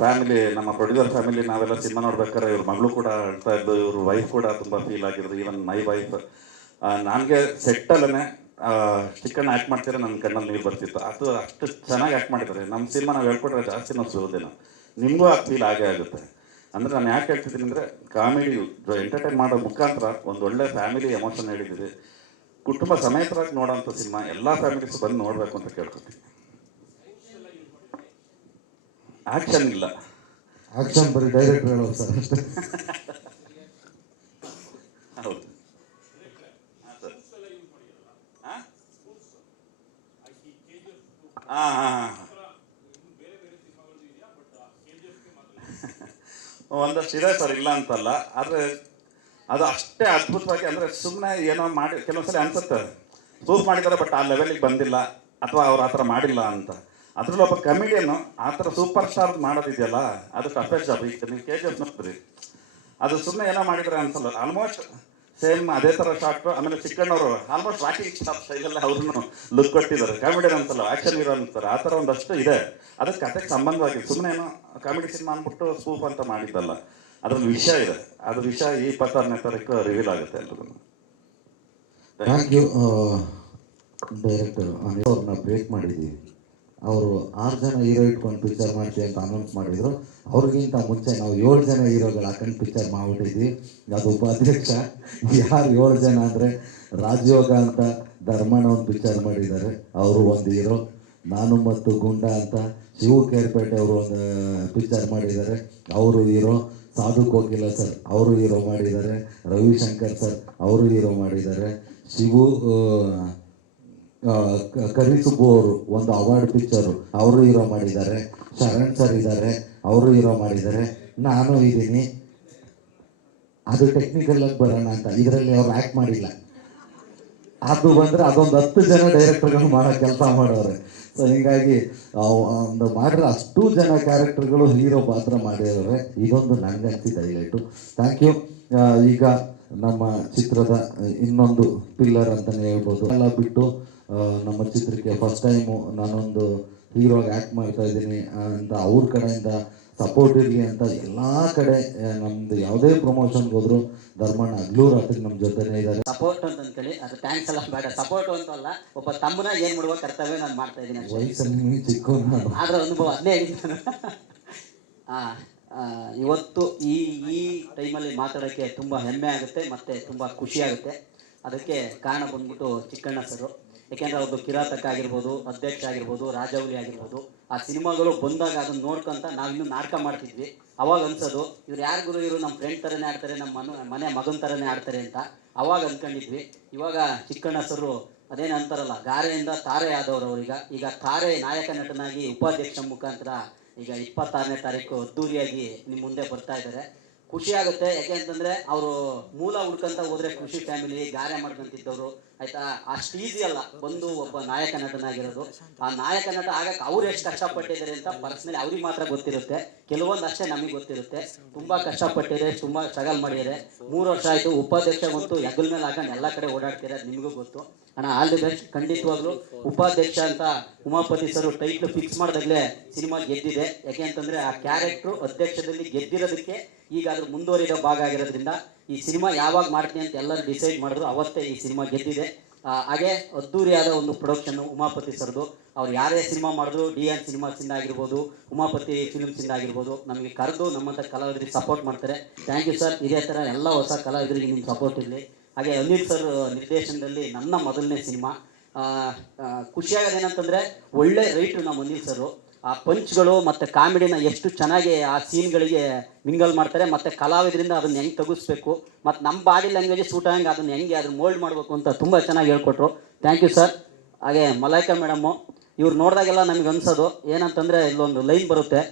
ಫ್ಯಾಮಿಲಿ, ನಮ್ಮ ಪ್ರೊಡ್ಯೂಸರ್ ಫ್ಯಾಮಿಲಿ, ನಾವೆಲ್ಲ ಸಿನಿಮಾ ನೋಡ್ಬೇಕಾದ್ರೆ ಇವ್ರ ಮಗಳು ಕೂಡ ಅಳ್ತಾ ಇದ್ದು, ಇವ್ರ ವೈಫ್ ಕೂಡ ತುಂಬ ಫೀಲ್ ಆಗಿರೋದು. ಈವನ್ ಮೈ ವೈಫ್, ನನಗೆ ಸೆಟ್ಟಲ್ಲೇ ಚಿಕ್ಕಣ್ಣ ಆ್ಯಕ್ಟ್ ಮಾಡ್ತಿದ್ರೆ ನನ್ನ ಕಣ್ಣಲ್ಲಿ ನೀರು ಬರ್ತಿತ್ತು. ಅದು ಅಷ್ಟು ಚೆನ್ನಾಗಿ ಆ್ಯಕ್ಟ್ ಮಾಡಿದ್ದಾರೆ. ನಮ್ಮ ಸಿನಿಮಾ ನಾವು ಹೇಳ್ಕೊಟ್ರೆ ಜಾಸ್ತಿ ನಾವು ಸಿಗೋದೇನೋ, ನಿಮಗೂ ಆ ಫೀಲ್ ಆಗೇ ಆಗುತ್ತೆ. ಅಂದರೆ ನಾನು ಯಾಕೆ ಹೇಳ್ತಿದ್ದೀನಿ ಅಂದರೆ, ಕಾಮಿಡಿ ಎಂಟರ್ಟೈನ್ ಮಾಡೋ ಮುಖಾಂತರ ಒಂದು ಒಳ್ಳೆ ಫ್ಯಾಮಿಲಿ ಎಮೋಷನ್ ಹೇಳಿದ್ದೀವಿ. ಕುಟುಂಬ ಸಮೇತರಾಗಿ ನೋಡೋಂಥ ಸಿನಿಮಾ, ಎಲ್ಲ ಫ್ಯಾಮಿಲೀಸ್ ಬಂದು ನೋಡಬೇಕು ಅಂತ ಕೇಳ್ಕೊತೀನಿ. ಆಕ್ಷನ್ ಇಲ್ಲ, ಆಕ್ಷನ್ ಬರೀ ಡೈರೆಕ್ಟರ್ ಹೇಳೋದು ಸರ್ ಅಷ್ಟೇ. ಹೌದು. ಒಂದಷ್ಟು ಇದೆ ಸರ್, ಇಲ್ಲ ಅಂತಲ್ಲ. ಆದರೆ ಅದು ಅಷ್ಟೇ ಅದ್ಭುತವಾಗಿ, ಅಂದರೆ ಸುಮ್ಮನೆ ಏನೋ ಮಾಡಿ ಕೆಲವೊಂದ್ಸಲ ಅನ್ಸುತ್ತೆ ಪ್ರೂಫ್ ಮಾಡಿದ್ದಾರೆ, ಬಟ್ ಆ ಲೆವೆಲಿಗೆ ಬಂದಿಲ್ಲ ಅಥವಾ ಅವ್ರು ಆ ಥರ ಮಾಡಿಲ್ಲ ಅಂತ. ಅದರಲ್ಲೂ ಒಬ್ಬ ಕಮಿಡಿಯನ್ನು ಆ ಥರ ಸೂಪರ್ ಸ್ಟಾರ್ ಮಾಡೋದಿದೆಯಲ್ಲ, ಅದು ಟಫೆಸ್ಟ್ ಜಾಬ್. ಈಗ ನೀವು KGF ನೋಡಿದ್ರಿ, ಅದು ಸುಮ್ಮನೆ ಏನೋ ಮಾಡಿದರೆ ಅನ್ಸಲ್ಲ. ಆಲ್ಮೋಸ್ಟ್ ಸೇಮ್ ಅದೇ ಥರ ಶಾರ್ಟು. ಆಮೇಲೆ ಚಿಕ್ಕಣ್ಣವರು ಆಲ್ಮೋಸ್ಟ್ ರಾಕಿಂಗ್ ಸ್ಟಾಪ್ ಸ್ಟೈಲಲ್ಲಿ ಅವ್ರನ್ನು ಲುಕ್ ಕೊಟ್ಟಿದ್ದಾರೆ. ಕಾಮಿಡಿಯನ್ ಅಂತಲ್ಲ, ಆ್ಯಕ್ಷನ್ ಹೀರೋ ಅಂತಾರೆ. ಆ ಥರ ಒಂದಷ್ಟು ಇದೆ. ಅದಕ್ಕೆ ಕಥೆಗೆ ಸಂಬಂಧವಾಗಿ ಸುಮ್ಮನೆ ಏನೋ ಕಾಮಿಡಿ ಸಿನಿಮಾ ಅಂದ್ಬಿಟ್ಟು ಸ್ಪೂಫ್ ಅಂತ ಮಾಡಿದ್ದಲ್ಲ. ಅದ್ರಲ್ಲಿ ವಿಷಯ ಇದೆ. ಅದ್ರ ವಿಷಯ ಈ 26ನೇ ತಾರೀಕು ರಿವೀಲ್ ಆಗುತ್ತೆ ಎಲ್ರಿಗೂ. Thank you director. ಅವ್ರನ್ನ ಬ್ರೇಕ್ ಮಾಡಿದ್ದೀವಿ. ಅವರು 6 ಜನ ಹೀರೋ ಇಟ್ಕೊಂಡು ಪಿಕ್ಚರ್ ಮಾಡ್ತೀವಿ ಅಂತ ಅನೌನ್ಸ್ ಮಾಡಿದರು. ಅವ್ರಿಗಿಂತ ಮುಂಚೆ ನಾವು 7 ಜನ ಹೀರೋಗಳು ಹಾಕೊಂಡು ಪಿಕ್ಚರ್ ಮಾಡಿಬಿಟ್ಟಿದ್ವಿ. ಅದು ಉಪಾಧ್ಯಕ್ಷ. ಯಾರು 7 ಜನ ಅಂದರೆ, ರಾಜಯೋಗ ಅಂತ ಧರ್ಮಣ್ಣ ಒಂದು ಪಿಕ್ಚರ್ ಮಾಡಿದ್ದಾರೆ, ಅವರು ಒಂದು ಹೀರೋ. ನಾನು ಮತ್ತು ಗುಂಡ ಅಂತ ಶಿವು ಕೇರ್ಪೇಟೆ ಅವರು ಒಂದು ಪಿಕ್ಚರ್ ಮಾಡಿದ್ದಾರೆ, ಅವರು ಹೀರೋ. ಸಾಧು ಕೋಕಿಲ ಸರ್ ಅವರು ಹೀರೋ ಮಾಡಿದ್ದಾರೆ. ರವಿಶಂಕರ್ ಸರ್ ಅವರು ಹೀರೋ ಮಾಡಿದ್ದಾರೆ. ಶಿವು ಕರಿಸುಬ್ಬು ಅವರು ಒಂದು ಅವಾರ್ಡ್ ಪಿಕ್ಚರು, ಅವರು ಹೀರೋ ಮಾಡಿದ್ದಾರೆ. ಶರಣ್ ಸರ್ ಇದ್ದಾರೆ, ಅವರು ಹೀರೋ ಮಾಡಿದ್ದಾರೆ. ನಾನು ಇದ್ದೀನಿ. ಅದು ಟೆಕ್ನಿಕಲಾಗಿ ಬರೋಣ ಅಂತ, ಇದರಲ್ಲಿ ಅವ್ರು ಆ್ಯಕ್ಟ್ ಮಾಡಿಲ್ಲ. ಅದು ಬಂದರೆ ಅದೊಂದು 10 ಜನ ಡೈರೆಕ್ಟರ್ಗಳು ಮಾಡೋ ಕೆಲಸ ಮಾಡೋರೆ. ಸೊ ಹೀಗಾಗಿ ಒಂದು ಮಾಡಿದ್ರೆ ಅಷ್ಟು ಜನ ಕ್ಯಾರೆಕ್ಟರ್ಗಳು ಹೀರೋ ಪಾತ್ರ ಮಾಡಿರೋರೆ. ಇದೊಂದು ನನಗನ್ಸಿದ್ದು ಹೈಲೈಟು. Thank you. ಈಗ ನಮ್ಮ ಚಿತ್ರದ ಇನ್ನೊಂದು ಪಿಲ್ಲರ್ ಅಂತಲೇ ಹೇಳ್ಬೋದು. ಎಲ್ಲ ಬಿಟ್ಟು ನಮ್ಮ ಚಿತ್ರಕ್ಕೆ ಫಸ್ಟ್ ಟೈಮು ನಾನೊಂದು ಹೀರೋಗೆ ಆ್ಯಕ್ಟ್ ಮಾಡ್ತಾ ಇದ್ದೀನಿ ಅಂತ ಅವ್ರ ಕಡೆಯಿಂದ ಸಪೋರ್ಟ್ ಇರಲಿ ಅಂತ ಎಲ್ಲ ಕಡೆ ನಮ್ಮದು ಯಾವುದೇ ಪ್ರಮೋಷನ್ಗೆ ಹೋದ್ರು ಧರ್ಮಣ್ಣ ಹಗ್ಲು ರಾತ್ರಿ ನಮ್ಮ ಜೊತೆನೇ ಇದ್ದಾರೆ. ಸಪೋರ್ಟ್ ಅಂತ ಅಂದ್ಕೊಳ್ಳಿ, ಅದು ಥ್ಯಾಂಕ್ಸ್ ಎಲ್ಲ ಬೇಡ. ಸಪೋರ್ಟ್ ಅಂತಲ್ಲ, ಒಬ್ಬ ತಮ್ಮನ ಏನು ಮಾಡುವ ಕರ್ತವ್ಯ ನಾನು ಮಾಡ್ತಾ ಇದ್ದೀನಿ ಅಷ್ಟೇ. ವಯಸ್ಸಲ್ಲಿ ಚಿಕ್ಕ ನಾನು ಆದ್ರೆ ಅನುಭವ ಅದನ್ನೇ ಹೇಳಿದ್ದು ನಾನು. ಇವತ್ತು ಈ ಟೈಮಲ್ಲಿ ಮಾತಾಡೋಕ್ಕೆ ತುಂಬ ಹೆಮ್ಮೆ ಆಗುತ್ತೆ ಮತ್ತು ತುಂಬ ಖುಷಿ ಆಗುತ್ತೆ. ಅದಕ್ಕೆ ಕಾರಣ ಬಂದ್ಬಿಟ್ಟು ಚಿಕ್ಕಣ್ಣ ಸರು. ಯಾಕೆಂದರೆ ಅವ್ರದ್ದು ಕಿರಾತಕ ಆಗಿರ್ಬೋದು, ಅಧ್ಯಕ್ಷ ಆಗಿರ್ಬೋದು, ರಾಜವಲಿ ಆಗಿರ್ಬೋದು, ಆ ಸಿನಿಮಾಗಳು ಬಂದಾಗ ಅದನ್ನು ನೋಡ್ಕೊಂತ ನಾವಿನ್ನೂ ನಾಟಕ ಮಾಡ್ತಿದ್ವಿ. ಅವಾಗ ಅನ್ಸೋದು ಇವ್ರು ಯಾರು ಗುರು, ಇವರು ನಮ್ಮ ಫ್ರೆಂಡ್ ಥರನೇ ಆಡ್ತಾರೆ, ನಮ್ಮ ಮನೆ ಮಗನ ಥರನೇ ಆಡ್ತಾರೆ ಅಂತ ಅವಾಗ ಅಂದ್ಕೊಂಡಿದ್ವಿ. ಇವಾಗ ಚಿಕ್ಕಣ್ಣ ಸರು ಅದೇನು ಅಂತಾರಲ್ಲ, ಗಾರೆಯಿಂದ ತಾರೆ ಆದವರು ಈಗ ತಾರೆ ನಾಯಕ ನಟನಾಗಿ ಉಪಾಧ್ಯಕ್ಷ ಮುಖಾಂತರ ಈಗ 26ನೇ ತಾರೀಕು ಅದ್ದೂರಿಯಾಗಿ ನಿಮ್ಮ ಮುಂದೆ ಬರ್ತಾ ಇದ್ದಾರೆ. ಖುಷಿ ಆಗುತ್ತೆ. ಯಾಕೆ ಅಂತಂದರೆ ಅವರು ಮೂಲ ಹುಡ್ಕೊಂತ ಹೋದರೆ ಖುಷಿ ಫ್ಯಾಮಿಲಿ ಗಾರೆ ಮಾಡ್ಕೊಂತಿದ್ದವರು ಆಯಿತಾ, ಅಷ್ಟು ಈಸಿ ಅಲ್ಲ ಬಂದು ಒಬ್ಬ ನಾಯಕ ನಟನಾಗಿರೋದು. ಆ ನಾಯಕ ನಟ ಆಗಕ್ಕೆ ಅವ್ರು ಎಷ್ಟು ಕಷ್ಟಪಟ್ಟಿದ್ದಾರೆ ಅಂತ ಪರ್ಸ್ನಲಿ ಅವ್ರಿಗೆ ಮಾತ್ರ ಗೊತ್ತಿರುತ್ತೆ, ಕೆಲವೊಂದು ಅಷ್ಟೇ ನಮಗೆ ಗೊತ್ತಿರುತ್ತೆ. ತುಂಬ ಕಷ್ಟಪಟ್ಟಿದ್ದಾರೆ, ತುಂಬ ಸ್ಟ್ರಗಲ್ ಮಾಡಿದ್ದಾರೆ. 3 ವರ್ಷ ಆಯಿತು ಉಪಾಧ್ಯಕ್ಷ ಬಂತು, ಹೆಗಲ ಮೇಲೆ ಹಾಕೊಂಡು ಎಲ್ಲ ಕಡೆ ಓಡಾಡ್ತಾರೆ, ಅದು ನಿಮಗೂ ಗೊತ್ತು ಅಣ್ಣ. All the best. ಖಂಡಿತವಾಗ್ಲೂ ಉಪಾಧ್ಯಕ್ಷ ಅಂತ ಉಮಾಪತಿ ಸರ್ ಟೈಟ್ಲು ಫಿಕ್ಸ್ ಮಾಡಿದಾಗಲೇ ಸಿನಿಮಾ ಗೆದ್ದಿದೆ. ಯಾಕೆ ಅಂತಂದರೆ ಆ ಕ್ಯಾರೆಕ್ಟ್ರು ಅಧ್ಯಕ್ಷದಲ್ಲಿ ಗೆದ್ದಿರೋದಕ್ಕೆ ಈಗ ಅದ್ರ ಮುಂದುವರಿದ ಭಾಗ ಆಗಿರೋದ್ರಿಂದ ಈ ಸಿನಿಮಾ ಯಾವಾಗ ಮಾಡ್ತೀನಿ ಅಂತ ಎಲ್ಲರೂ ಡಿಸೈಡ್ ಮಾಡಿದ್ರು, ಅವತ್ತೇ ಈ ಸಿನಿಮಾ ಗೆದ್ದಿದೆ. ಹಾಗೆ ಅದ್ದೂರಿಯಾದ ಒಂದು ಪ್ರೊಡಕ್ಷನ್ನು ಉಮಾಪತಿ ಸರ್ದು. ಅವ್ರು ಯಾರೇ ಸಿನಿಮಾ ಮಾಡಿದ್ರು, DN ಸಿನಿಮಾಸಿಂದ ಆಗಿರ್ಬೋದು, ಉಮಾಪತಿ ಫಿಲ್ಮ್ಸಿಂದ ಆಗಿರ್ಬೋದು, ನಮಗೆ ಕರೆದು ನಮ್ಮಂಥ ಕಲಾವಿದರಿಗೆ ಸಪೋರ್ಟ್ ಮಾಡ್ತಾರೆ. Thank you sir. ಇದೇ ಥರ ಎಲ್ಲ ಹೊಸ ಕಲಾವಿದರಿಗೆ ನಿಮ್ಮ ಸಪೋರ್ಟ್ ಇರಲಿ. ಹಾಗೆ ಅನಿಲ್ ಸರ್ ನಿರ್ದೇಶನದಲ್ಲಿ ನನ್ನ ಮೊದಲನೇ ಸಿನಿಮಾ. ಖುಷಿಯಾಗೋದೇನಂತಂದರೆ ಒಳ್ಳೆ ರೈಟ್ರು ನಮ್ಮ ಅನಿಲ್ ಸರು. ಆ ಪಂಚ್ಗಳು ಮತ್ತು ಕಾಮಿಡಿನ ಎಷ್ಟು ಚೆನ್ನಾಗಿ ಆ ಸೀನ್ಗಳಿಗೆ ಮಿಂಗಲ್ ಮಾಡ್ತಾರೆ, ಮತ್ತು ಕಲಾವಿದರಿಂದ ಅದನ್ನು ಹೆಂಗೆ ತೆಗಿಸ್ಬೇಕು, ಮತ್ತು ನಮ್ಮ ಬಾಡಿ ಲ್ಯಾಂಗ್ವೇಜ್ ಸೂಟ್ ಆಗಂಗೆ ಅದನ್ನು ಹೆಂಗೆ ಅದನ್ನು ಮೋಲ್ಡ್ ಮಾಡಬೇಕು ಅಂತ ತುಂಬ ಚೆನ್ನಾಗಿ ಹೇಳ್ಕೊಟ್ರು. Thank you sir. ಹಾಗೆ ಮಲೈಕಾ ಮೇಡಮ್ಮು, ಇವ್ರು ನೋಡಿದಾಗೆಲ್ಲ ನಮಗೆ ಅನ್ಸೋದು ಏನಂತಂದರೆ, ಇಲ್ಲೊಂದು ಲೈನ್ ಬರುತ್ತೆ,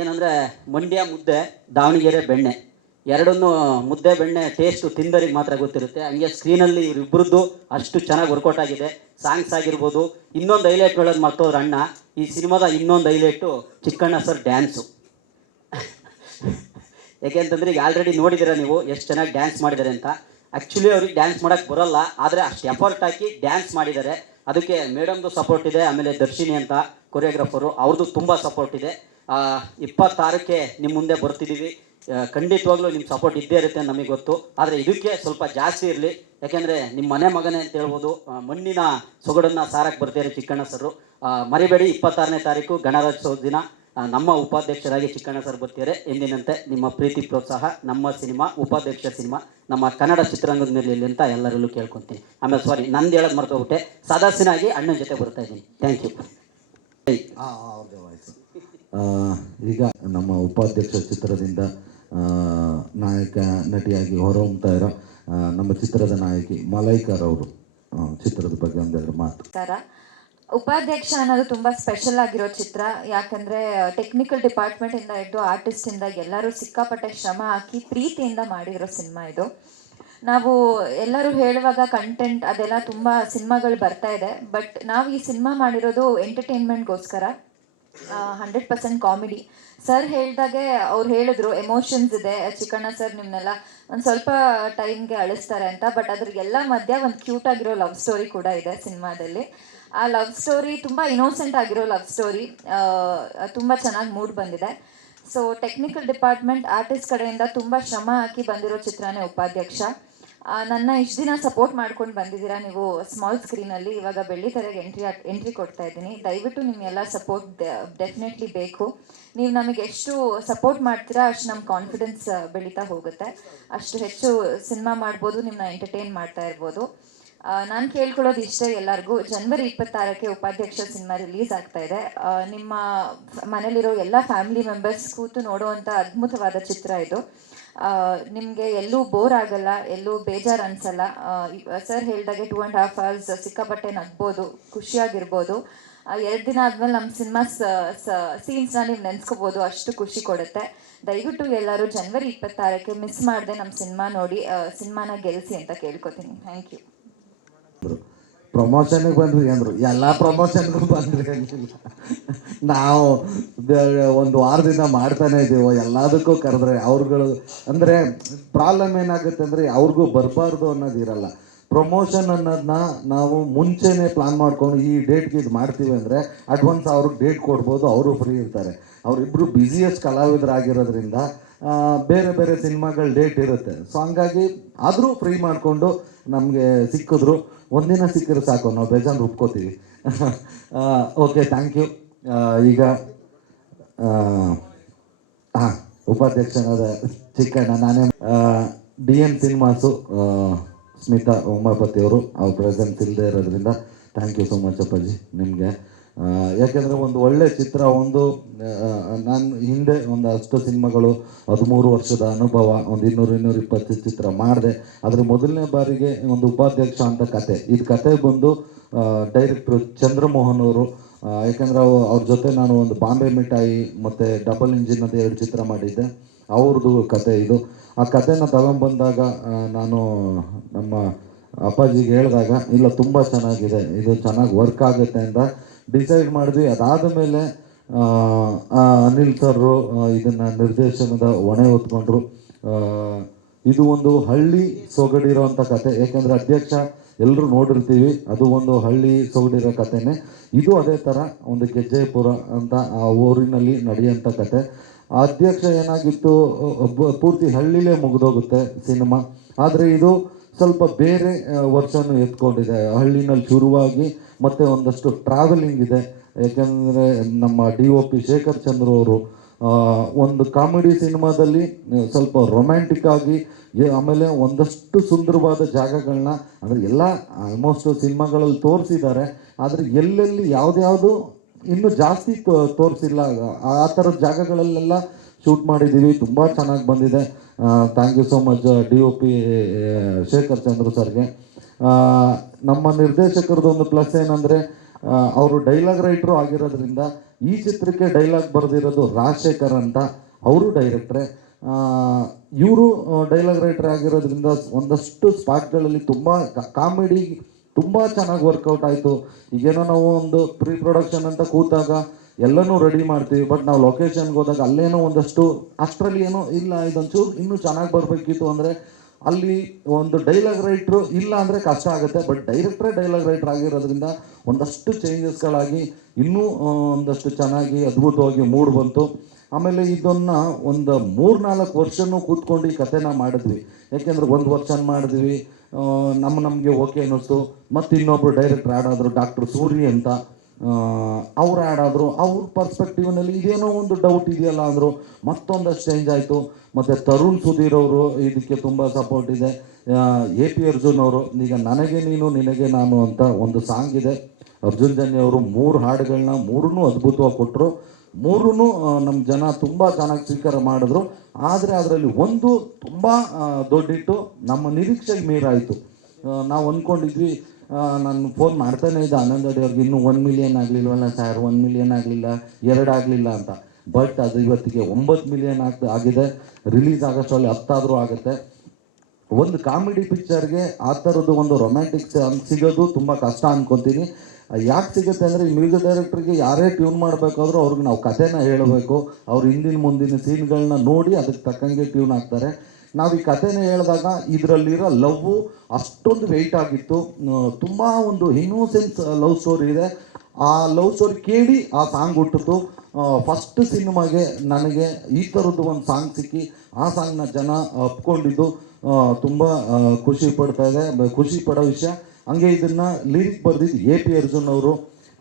ಏನಂದರೆ ಮಂಡ್ಯ ಮುದ್ದೆ, ದಾವಣಗೆರೆ ಬೆಣ್ಣೆ, ಎರಡನ್ನೂ ಮುದ್ದೆ ಬೆಣ್ಣೆ ಟೇಸ್ಟು ತಿಂದರಿಗೆ ಮಾತ್ರ ಗೊತ್ತಿರುತ್ತೆ. ಹಂಗೆ ಸ್ಕ್ರೀನಲ್ಲಿ ಇವರಿಬ್ಬರದ್ದು ಅಷ್ಟು ಚೆನ್ನಾಗಿ ವರ್ಕೌಟ್ ಆಗಿದೆ. ಸಾಂಗ್ಸ್ ಆಗಿರ್ಬೋದು. ಇನ್ನೊಂದು ಹೈಲೈಟ್ ಹೇಳೋದು ಮರ್ತೋದ್ರ ಅಣ್ಣ, ಈ ಸಿನಿಮಾದ ಇನ್ನೊಂದು ಹೈಲೈಟು ಚಿಕ್ಕಣ್ಣ ಸರ್ ಡ್ಯಾನ್ಸು. ಯಾಕೆಂತಂದರೆ ಈಗ ಆಲ್ರೆಡಿ ನೋಡಿದ್ದೀರ ನೀವು ಎಷ್ಟು ಚೆನ್ನಾಗಿ ಡ್ಯಾನ್ಸ್ ಮಾಡಿದ್ದಾರೆ ಅಂತ. ಆ್ಯಕ್ಚುಲಿ ಅವ್ರಿಗೆ ಡ್ಯಾನ್ಸ್ ಮಾಡೋಕ್ಕೆ ಬರೋಲ್ಲ, ಆದರೆ ಅಷ್ಟು ಎಫರ್ಟ್ ಹಾಕಿ ಡ್ಯಾನ್ಸ್ ಮಾಡಿದ್ದಾರೆ. ಅದಕ್ಕೆ ಮೇಡಮ್ದು ಸಪೋರ್ಟ್ ಇದೆ. ಆಮೇಲೆ ದರ್ಶಿನಿ ಅಂತ ಕೊರಿಯೋಗ್ರಾಫರು, ಅವ್ರದ್ದು ತುಂಬ ಸಪೋರ್ಟ್ ಇದೆ. 26ಕ್ಕೆ ನಿಮ್ಮ ಮುಂದೆ ಬರ್ತಿದ್ದೀವಿ. ಖಂಡಿತವಾಗ್ಲೂ ನಿಮ್ಮ ಸಪೋರ್ಟ್ ಇದ್ದೇ ಇರುತ್ತೆ ನಮಗೆ ಗೊತ್ತು. ಆದರೆ ಇದಕ್ಕೆ ಸ್ವಲ್ಪ ಜಾಸ್ತಿ ಇರಲಿ, ಯಾಕೆಂದರೆ ನಿಮ್ಮ ಮನೆ ಮಗನೇ ಅಂತ ಹೇಳ್ಬೋದು. ಮಣ್ಣಿನ ಸೊಗಡನ್ನು ಸಾರಕ್ಕೆ ಬರ್ತಾರೆ ಚಿಕ್ಕಣ್ಣ ಸರು. ಮರಿಬೇಡಿ, 26ನೇ ತಾರೀಕು ಗಣರಾಜ್ಯೋತ್ಸವ ದಿನ ನಮ್ಮ ಉಪಾಧ್ಯಕ್ಷರಾಗಿ ಚಿಕ್ಕಣ್ಣ ಸರ್ ಬರ್ತಿದ್ದಾರೆ. ಎಂದಿನಂತೆ ನಿಮ್ಮ ಪ್ರೀತಿ ಪ್ರೋತ್ಸಾಹ ನಮ್ಮ ಸಿನಿಮಾ ಉಪಾಧ್ಯಕ್ಷ ಸಿನಿಮಾ ನಮ್ಮ ಕನ್ನಡ ಚಿತ್ರರಂಗದ ಮೇಲೆ ಇಲ್ಲಿ ಅಂತ ಎಲ್ಲರಲ್ಲೂ ಕೇಳ್ಕೊತೀನಿ. ಆಮೇಲೆ ಸಾರಿ, ನಂದು ಹೇಳೋದು ಮರ್ತೋಗ್ಬಿಟ್ಟೆ, ಸದಸ್ಯನಾಗಿ ಅಣ್ಣನ ಜೊತೆ ಬರ್ತಾ ಇದ್ದೀನಿ. Thank you. ಅವ್ರದ್ದೇ ವಾಯ್ಸು. ಈಗ ನಮ್ಮ ಉಪಾಧ್ಯಕ್ಷ ಚಿತ್ರದಿಂದ ನಾಯಕ ನಟಿಯಾಗಿ ಹೊರಹೊಮ್ತಾ ಇರೋ ನಮ್ಮ ಚಿತ್ರದ ನಾಯಕಿ ಮಲೈಕಾರವರು ಚಿತ್ರದ ಬಗ್ಗೆ ಒಂದೆರಡು ಮಾತು. ಉಪಾಧ್ಯಕ್ಷ ಅನ್ನೋದು ತುಂಬ ಸ್ಪೆಷಲ್ ಆಗಿರೋ ಚಿತ್ರ. ಯಾಕಂದರೆ ಟೆಕ್ನಿಕಲ್ ಡಿಪಾರ್ಟ್ಮೆಂಟಿಂದ ಹಿಡಿದು ಆರ್ಟಿಸ್ಟಿಂದ ಎಲ್ಲರೂ ಸಿಕ್ಕಾಪಟ್ಟೆ ಶ್ರಮ ಹಾಕಿ ಪ್ರೀತಿಯಿಂದ ಮಾಡಿರೋ ಸಿನಿಮಾ ಇದು. ನಾವು ಎಲ್ಲರೂ ಹೇಳುವಾಗ ಕಂಟೆಂಟ್ ಅದೆಲ್ಲ ತುಂಬ ಸಿನಿಮಾಗಳು ಬರ್ತಾ ಇದೆ, ಬಟ್ ನಾವು ಈ ಸಿನಿಮಾ ಮಾಡಿರೋದು ಎಂಟರ್ಟೈನ್ಮೆಂಟ್ಗೋಸ್ಕರ. 100% ಕಾಮಿಡಿ. ಸರ್ ಹೇಳಿದಾಗೆ ಅವ್ರು ಹೇಳಿದ್ರು ಎಮೋಷನ್ಸ್ ಇದೆ, ಚಿಕ್ಕಣ್ಣ ಸರ್ ನಿಮ್ಮನ್ನೆಲ್ಲ ಒಂದು ಸ್ವಲ್ಪ ಟೈಮ್ಗೆ ಅಳಿಸ್ತಾರೆ ಅಂತ. ಬಟ್ ಅದ್ರಿಗೆಲ್ಲ ಮಧ್ಯ ಒಂದು ಕ್ಯೂಟ್ ಆಗಿರೋ ಲವ್ ಸ್ಟೋರಿ ಕೂಡ ಇದೆ ಸಿನಿಮಾದಲ್ಲಿ. ಆ ಲವ್ ಸ್ಟೋರಿ ತುಂಬ ಇನ್ನೋಸೆಂಟ್ ಆಗಿರೋ ಲವ್ ಸ್ಟೋರಿ, ತುಂಬ ಚೆನ್ನಾಗಿ ಮೂಡ್ ಬಂದಿದೆ. ಸೊ ಟೆಕ್ನಿಕಲ್ ಡಿಪಾರ್ಟ್ಮೆಂಟ್ ಆರ್ಟಿಸ್ಟ್ ಕಡೆಯಿಂದ ತುಂಬ ಶ್ರಮ ಹಾಕಿ ಬಂದಿರೋ ಚಿತ್ರನೇ ಉಪಾಧ್ಯಕ್ಷ. ನನ್ನ ಇಷ್ಟು ದಿನ ಸಪೋರ್ಟ್ ಮಾಡ್ಕೊಂಡು ಬಂದಿದ್ದೀರಾ ನೀವು ಸ್ಮಾಲ್ ಸ್ಕ್ರೀನಲ್ಲಿ. ಇವಾಗ ಬೆಳ್ಳಿತೆರೆಗೆ ಎಂಟ್ರಿ ಕೊಡ್ತಾ ಇದ್ದೀನಿ. ದಯವಿಟ್ಟು ನಿಮಗೆಲ್ಲ ಸಪೋರ್ಟ್ ಡೆಫಿನೆಟ್ಲಿ ಬೇಕು. ನೀವು ನಮಗೆ ಎಷ್ಟು ಸಪೋರ್ಟ್ ಮಾಡ್ತೀರಾ ಅಷ್ಟು ನಮ್ಮ ಕಾನ್ಫಿಡೆನ್ಸ್ ಬೆಳೀತಾ ಹೋಗುತ್ತೆ. ಅಷ್ಟು ಹೆಚ್ಚು ಸಿನಿಮಾ ಮಾಡ್ಬೋದು, ನಿಮ್ಮನ್ನ ಎಂಟರ್ಟೈನ್ ಮಾಡ್ತಾ ಇರ್ಬೋದು. ನಾನು ಕೇಳ್ಕೊಳ್ಳೋದು ಇಷ್ಟೇ ಎಲ್ಲರಿಗೂ, ಜನವರಿ 26ಕ್ಕೆ ಉಪಾಧ್ಯಕ್ಷ ಸಿನಿಮಾ ರಿಲೀಸ್ ಆಗ್ತಾ ಇದೆ. ನಿಮ್ಮ ಮನೇಲಿರೋ ಎಲ್ಲ ಫ್ಯಾಮಿಲಿ ಮೆಂಬರ್ಸ್ ಕೂತು ನೋಡುವಂಥ ಅದ್ಭುತವಾದ ಚಿತ್ರ ಇದು. ನಿಮಗೆ ಎಲ್ಲೂ ಬೋರ್ ಆಗಲ್ಲ, ಎಲ್ಲೂ ಬೇಜಾರು ಅನಿಸಲ್ಲ. ಸರ್ ಹೇಳಿದಾಗೆ 2.5 hours ಸಿಕ್ಕಾಪಟ್ಟೆ ನಗ್ಬೋದು, ಖುಷಿಯಾಗಿರ್ಬೋದು. 2 ದಿನ ಆದಮೇಲೆ ನಮ್ಮ ಸಿನಿಮಾ ಸೀನ್ಸ್ನ ನೀವು ನೆನೆಸ್ಕೋಬೋದು, ಅಷ್ಟು ಖುಷಿ ಕೊಡುತ್ತೆ. ದಯವಿಟ್ಟು ಎಲ್ಲರೂ ಜನವರಿ 26ಕ್ಕೆ ಮಿಸ್ ಮಾಡದೆ ನಮ್ಮ ಸಿನಿಮಾ ನೋಡಿ ಸಿನಿಮಾನ ಗೆಲ್ಲಿಸಿ ಅಂತ ಕೇಳ್ಕೊತೀನಿ. Thank you. ಪ್ರಮೋಷನ್ಗೆ ಬಂದ್ರಿ ಅಂದರು, ಎಲ್ಲ ಪ್ರಮೋಷನ್ಗೂ ಬಂದ್ರಿ ಅಂತಿಲ್ಲ. ನಾವು ಒಂದು ವಾರದಿಂದ ಮಾಡ್ತಾನೆ ಇದ್ದೀವೋ, ಎಲ್ಲದಕ್ಕೂ ಕರೆದ್ರೆ ಅವ್ರುಗಳು ಅಂದರೆ ಪ್ರಾಬ್ಲಮ್ ಏನಾಗುತ್ತೆ ಅಂದರೆ ಅವ್ರಿಗೂ ಬರಬಾರ್ದು ಅನ್ನೋದು ಇರಲ್ಲ. ಪ್ರಮೋಷನ್ ಅನ್ನೋದನ್ನ ನಾವು ಮುಂಚೆನೇ ಪ್ಲಾನ್ ಮಾಡ್ಕೊಂಡು ಈ ಡೇಟ್ಗೆ ಇದು ಮಾಡ್ತೀವಿ ಅಂದರೆ ಅಡ್ವಾನ್ಸ್ ಅವ್ರಿಗೆ ಡೇಟ್ ಕೊಡ್ಬೋದು, ಅವರು ಫ್ರೀ ಇರ್ತಾರೆ. ಅವರಿಬ್ಬರು ಬ್ಯುಸಿಯೆಸ್ಟ್ ಕಲಾವಿದರಾಗಿರೋದ್ರಿಂದ ಬೇರೆ ಬೇರೆ ಸಿನಿಮಾಗಳ ಡೇಟ್ ಇರುತ್ತೆ. ಸೊ ಹಂಗಾಗಿ ಆದರೂ ಫ್ರೀ ಮಾಡಿಕೊಂಡು ನಮಗೆ ಸಿಕ್ಕಿದ್ರು. ಒಂದಿನ ಸಿಕ್ಕಿದ್ರೆ ಸಾಕು, ನಾವು ಬೇಜಾರು ಒಪ್ಕೋತೀವಿ. Okay, thank you. ಈಗ ಹಾಂ, ಉಪಾಧ್ಯಕ್ಷನಾದ ಚಿಕ್ಕಣ್ಣ, ನಾನೇ DN ಸಿನಿಮಾಸು ಸ್ಮಿತಾ ಉಮಾಪತಿ ಅವರು ಅವ್ರ ಪ್ರೆಸೆನ್ಸ್ ಇಲ್ಲದೆ ಇರೋದ್ರಿಂದ ಥ್ಯಾಂಕ್ ಯು ಸೋ ಮಚ್ ಅಪ್ಪಾಜಿ ನಿಮಗೆ. ಯಾಕೆಂದರೆ ಒಂದು ಒಳ್ಳೆ ಚಿತ್ರ, ನಾನು ಹಿಂದೆ ಒಂದು 10 ಸಿನಿಮಾಗಳು, 13 ವರ್ಷದ ಅನುಭವ, ಒಂದು 200-220 ಚಿತ್ರ ಮಾಡಿದೆ. ಆದರೆ ಮೊದಲನೇ ಬಾರಿಗೆ ಒಂದು ಉಪಾಧ್ಯಕ್ಷ ಅಂತ ಕತೆ. ಇದು ಕತೆ ಬಂದು ಡೈರೆಕ್ಟ್ರು ಚಂದ್ರಮೋಹನ್ ಅವರು. ಯಾಕೆಂದರೆ ಅವ್ರ ಜೊತೆ ನಾನು ಒಂದು ಬಾಂಬೆ ಮಿಠಾಯಿ ಮತ್ತು ಡಬಲ್ ಇಂಜಿನ್ ಅಂತ 2 ಚಿತ್ರ ಮಾಡಿದ್ದೆ. ಅವ್ರದ್ದು ಕತೆ ಇದು. ಆ ಕತೆನ ತಗೊಂಬಂದಾಗ ನಾನು ನಮ್ಮ ಅಪ್ಪಾಜಿಗೆ ಹೇಳಿದಾಗ, ಇಲ್ಲ ತುಂಬ ಚೆನ್ನಾಗಿದೆ, ಇದು ಚೆನ್ನಾಗಿ ವರ್ಕ್ ಆಗುತ್ತೆ ಅಂತ ಡಿಸೈಡ್ ಮಾಡಿದ್ವಿ. ಅದಾದ ಮೇಲೆ ಅನಿಲ್ ಸರ್ರು ಇದನ್ನು ನಿರ್ದೇಶನದ ಹೊಣೆ ಹೊತ್ಕೊಂಡ್ರು. ಇದು ಒಂದು ಹಳ್ಳಿ ಸೊಗಡಿರೋಂಥ ಕತೆ. ಏಕೆಂದರೆ ಅಧ್ಯಕ್ಷ ಎಲ್ಲರೂ ನೋಡಿರ್ತೀವಿ, ಅದು ಒಂದು ಹಳ್ಳಿ ಸೊಗಡಿರೋ ಕತೆನೇ. ಇದು ಅದೇ ಥರ ಒಂದು ಗೆಜ್ಜೆಪುರ ಅಂತ ಆ ಊರಿನಲ್ಲಿ ನಡೆಯೋಂಥ ಕತೆ. ಆ ಅಧ್ಯಕ್ಷ ಏನಾಗಿತ್ತು, ಪೂರ್ತಿ ಹಳ್ಳಿಲೇ ಮುಗಿದೋಗುತ್ತೆ ಸಿನಿಮಾ. ಆದರೆ ಇದು ಸ್ವಲ್ಪ ಬೇರೆ ವರ್ಷನೂ ಎತ್ಕೊಂಡಿದೆ. ಹಳ್ಳಿನಲ್ಲಿ ಶುರುವಾಗಿ ಮತ್ತು ಒಂದಷ್ಟು ಟ್ರಾವೆಲಿಂಗ್ ಇದೆ. ಯಾಕೆಂದರೆ ನಮ್ಮ DOP ಶೇಖರ್ ಚಂದ್ರ ಅವರು ಒಂದು ಕಾಮಿಡಿ ಸಿನಿಮಾದಲ್ಲಿ ಸ್ವಲ್ಪ ರೊಮ್ಯಾಂಟಿಕ್ ಆಗಿ, ಆಮೇಲೆ ಒಂದಷ್ಟು ಸುಂದರವಾದ ಜಾಗಗಳನ್ನ, ಅಂದರೆ ಎಲ್ಲ ಆಲ್ಮೋಸ್ಟ್ ಸಿನಿಮಾಗಳಲ್ಲಿ ತೋರಿಸಿದ್ದಾರೆ. ಆದರೆ ಎಲ್ಲೆಲ್ಲಿ ಯಾವುದ್ಯಾವುದು ಇನ್ನೂ ಜಾಸ್ತಿ ತೋರಿಸಿಲ್ಲ, ಆ ಥರದ ಜಾಗಗಳಲ್ಲೆಲ್ಲ ಶೂಟ್ ಮಾಡಿದ್ದೀವಿ. ತುಂಬ ಚೆನ್ನಾಗಿ ಬಂದಿದೆ. Thank you so much DOP Shekhar Chandra ಸರ್ಗೆ. ನಮ್ಮ ನಿರ್ದೇಶಕರದ್ದು ಒಂದು ಪ್ಲಸ್ ಏನಂದರೆ, ಅವರು ಡೈಲಾಗ್ ರೈಟ್ರು ಆಗಿರೋದ್ರಿಂದ ಈ ಚಿತ್ರಕ್ಕೆ ಡೈಲಾಗ್ ಬರೆದಿರೋದು ರಾಜಶೇಖರ್ ಅಂತ, ಅವರು ಡೈರೆಕ್ಟ್ರೆ. ಇವರು ಡೈಲಾಗ್ ರೈಟರ್ ಆಗಿರೋದ್ರಿಂದ ಒಂದಷ್ಟು ಸ್ಪಾಟ್ಗಳಲ್ಲಿ ತುಂಬ ಕಾಮಿಡಿ ತುಂಬ ಚೆನ್ನಾಗಿ ವರ್ಕೌಟ್ ಆಯಿತು. ಈಗೇನೋ ನಾವು ಒಂದು ಪ್ರೀ ಪ್ರೊಡಕ್ಷನ್ ಅಂತ ಕೂತಾಗ ಎಲ್ಲನೂ ರೆಡಿ ಮಾಡ್ತೀವಿ, ಬಟ್ ನಾವು ಲೊಕೇಶನ್ಗೆ ಹೋದಾಗ ಅಲ್ಲೇನೋ ಒಂದಷ್ಟು ಅಷ್ಟರಲ್ಲಿ ಏನೋ ಇಲ್ಲ, ಇದೊಂಚೂರು ಇನ್ನೂ ಚೆನ್ನಾಗಿ ಬರಬೇಕಿತ್ತು ಅಂದರೆ ಅಲ್ಲಿ ಒಂದು ಡೈಲಾಗ್ ರೈಟ್ರು ಇಲ್ಲ ಅಂದರೆ ಕಷ್ಟ ಆಗುತ್ತೆ. ಬಟ್ ಡೈರೆಕ್ಟ್ರೇ ಡೈಲಾಗ್ ರೈಟ್ರ್ ಆಗಿರೋದ್ರಿಂದ ಒಂದಷ್ಟು ಚೇಂಜಸ್ಗಳಾಗಿ ಇನ್ನೂ ಒಂದಷ್ಟು ಚೆನ್ನಾಗಿ ಅದ್ಭುತವಾಗಿ ಮೂಡ್ ಬಂತು. ಆಮೇಲೆ ಇದನ್ನು ಒಂದು 3-4 ವರ್ಷನೂ ಕೂತ್ಕೊಂಡು ಈ ಕಥೆನ ಮಾಡಿದ್ವಿ. ಯಾಕೆಂದರೆ 1 ವರ್ಷ ಮಾಡಿದ್ವಿ, ನಮಗೆ ಓಕೆ ಅನ್ನಿಸ್ತು. ಮತ್ತು ಇನ್ನೊಬ್ಬರು ಡೈರೆಕ್ಟ್ರ್ ಆ್ಯಡ್ ಆದರು, ಡಾಕ್ಟರ್ ಸೂರಿ ಅಂತ, ಅವ್ರು ಆ್ಯಡ್ ಆದರು. ಅವ್ರ ಪರ್ಸ್ಪೆಕ್ಟಿವ್ನಲ್ಲಿ ಇದೇನೋ ಒಂದು ಡೌಟ್ ಇದೆಯಲ್ಲ ಅಂದರು. ಮತ್ತೊಂದಷ್ಟು ಚೇಂಜ್ ಆಯಿತು. ಮತ್ತು ತರುಣ್ ಸುಧೀರ್ ಅವರು ಇದಕ್ಕೆ ತುಂಬ ಸಪೋರ್ಟ್ ಇದೆ. AP ಅರ್ಜುನ್ ಅವರು, ಈಗ ನನಗೆ ನೀನು ನಿನಗೆ ನಾನು ಅಂತ ಒಂದು ಸಾಂಗ್ ಇದೆ. ಅರ್ಜುನ್ ಜನ್ಯ ಅವರು 3 ಹಾಡುಗಳನ್ನ 3ನೂ ಅದ್ಭುತವಾಗಿ ಕೊಟ್ಟರು. 3ನೂ ನಮ್ಮ ಜನ ತುಂಬ ಚೆನ್ನಾಗಿ ಸ್ವೀಕಾರ ಮಾಡಿದ್ರು. ಆದರೆ ಅದರಲ್ಲಿ ಒಂದು ತುಂಬ ದೊಡ್ಡಿಟ್ಟು ನಮ್ಮ ನಿರೀಕ್ಷೆಗೆ ಮೀರಾಯಿತು. ನಾವು ಅಂದ್ಕೊಂಡಿದ್ವಿ, ನಾನು ಫೋನ್ ಮಾಡ್ತಾನೆ ಇದ್ದೆ ಆನಂದ್ ಅಡಿ ಅವ್ರಿಗೆ, ಇನ್ನೂ 1 ಮಿಲಿಯನ್ ಆಗಲಿಲ್ವಲ್ಲ ಸರ್, 1 ಮಿಲಿಯನ್ ಆಗಲಿಲ್ಲ, 2 ಆಗಲಿಲ್ಲ ಅಂತ. ಬಟ್ ಅದು ಇವತ್ತಿಗೆ 9 ಮಿಲಿಯನ್ ಆಗಿದೆ. ರಿಲೀಸ್ ಆಗೋಷ್ಟರಲ್ಲಿ 10 ಆದರೂ ಆಗುತ್ತೆ. ಒಂದು ಕಾಮಿಡಿ ಪಿಕ್ಚರ್ಗೆ ಆ ಥರದ್ದು ಒಂದು ರೊಮ್ಯಾಂಟಿಕ್ ಸಿಗೋದು ತುಂಬ ಕಷ್ಟ ಅನ್ಕೊತೀನಿ. ಯಾಕೆ ಸಿಗುತ್ತೆ ಅಂದರೆ, ಈ ಮ್ಯೂಸಿಕ್ ಡೈರೆಕ್ಟ್ರಿಗೆ ಯಾರೇ ಟ್ಯೂನ್ ಮಾಡಬೇಕಾದ್ರೂ ಅವ್ರಿಗೆ ನಾವು ಕಥೆನ ಹೇಳಬೇಕು. ಅವ್ರು ಹಿಂದಿನ ಮುಂದಿನ ಸೀನ್ಗಳನ್ನ ನೋಡಿ ಅದಕ್ಕೆ ತಕ್ಕಂಗೆ ಟ್ಯೂನ್ ಆಗ್ತಾರೆ. ನಾವು ಈ ಕಥೆನ ಹೇಳಿದಾಗ ಇದರಲ್ಲಿರೋ ಲವ್ವು ಅಷ್ಟೊಂದು ವೆಯ್ಟ್ ಆಗಿತ್ತು. ತುಂಬ ಒಂದು ಇನ್ನೋಸೆನ್ಸ್ ಲವ್ ಸ್ಟೋರಿ ಇದೆ. ಆ ಲವ್ ಸ್ಟೋರಿ ಕೇಳಿ ಆ ಸಾಂಗ್ ಹುಟ್ಟಿತು. ಫಸ್ಟ್ ಸಿನಿಮಾಗೆ ನನಗೆ ಈ ಥರದ್ದು ಒಂದು ಸಾಂಗ್ ಸಿಕ್ಕಿ ಆ ಸಾಂಗ್ನ ಜನ ಒಪ್ಕೊಂಡಿದ್ದು ತುಂಬ ಖುಷಿ ಪಡ್ತಾ ಇದೆ, ಖುಷಿ ಪಡೋ ವಿಷಯ. ಹಂಗೆ ಇದನ್ನು ಲಿರಿಕ್ ಬರೆದಿದ್ದು AP ಅರ್ಜುನ್ ಅವರು.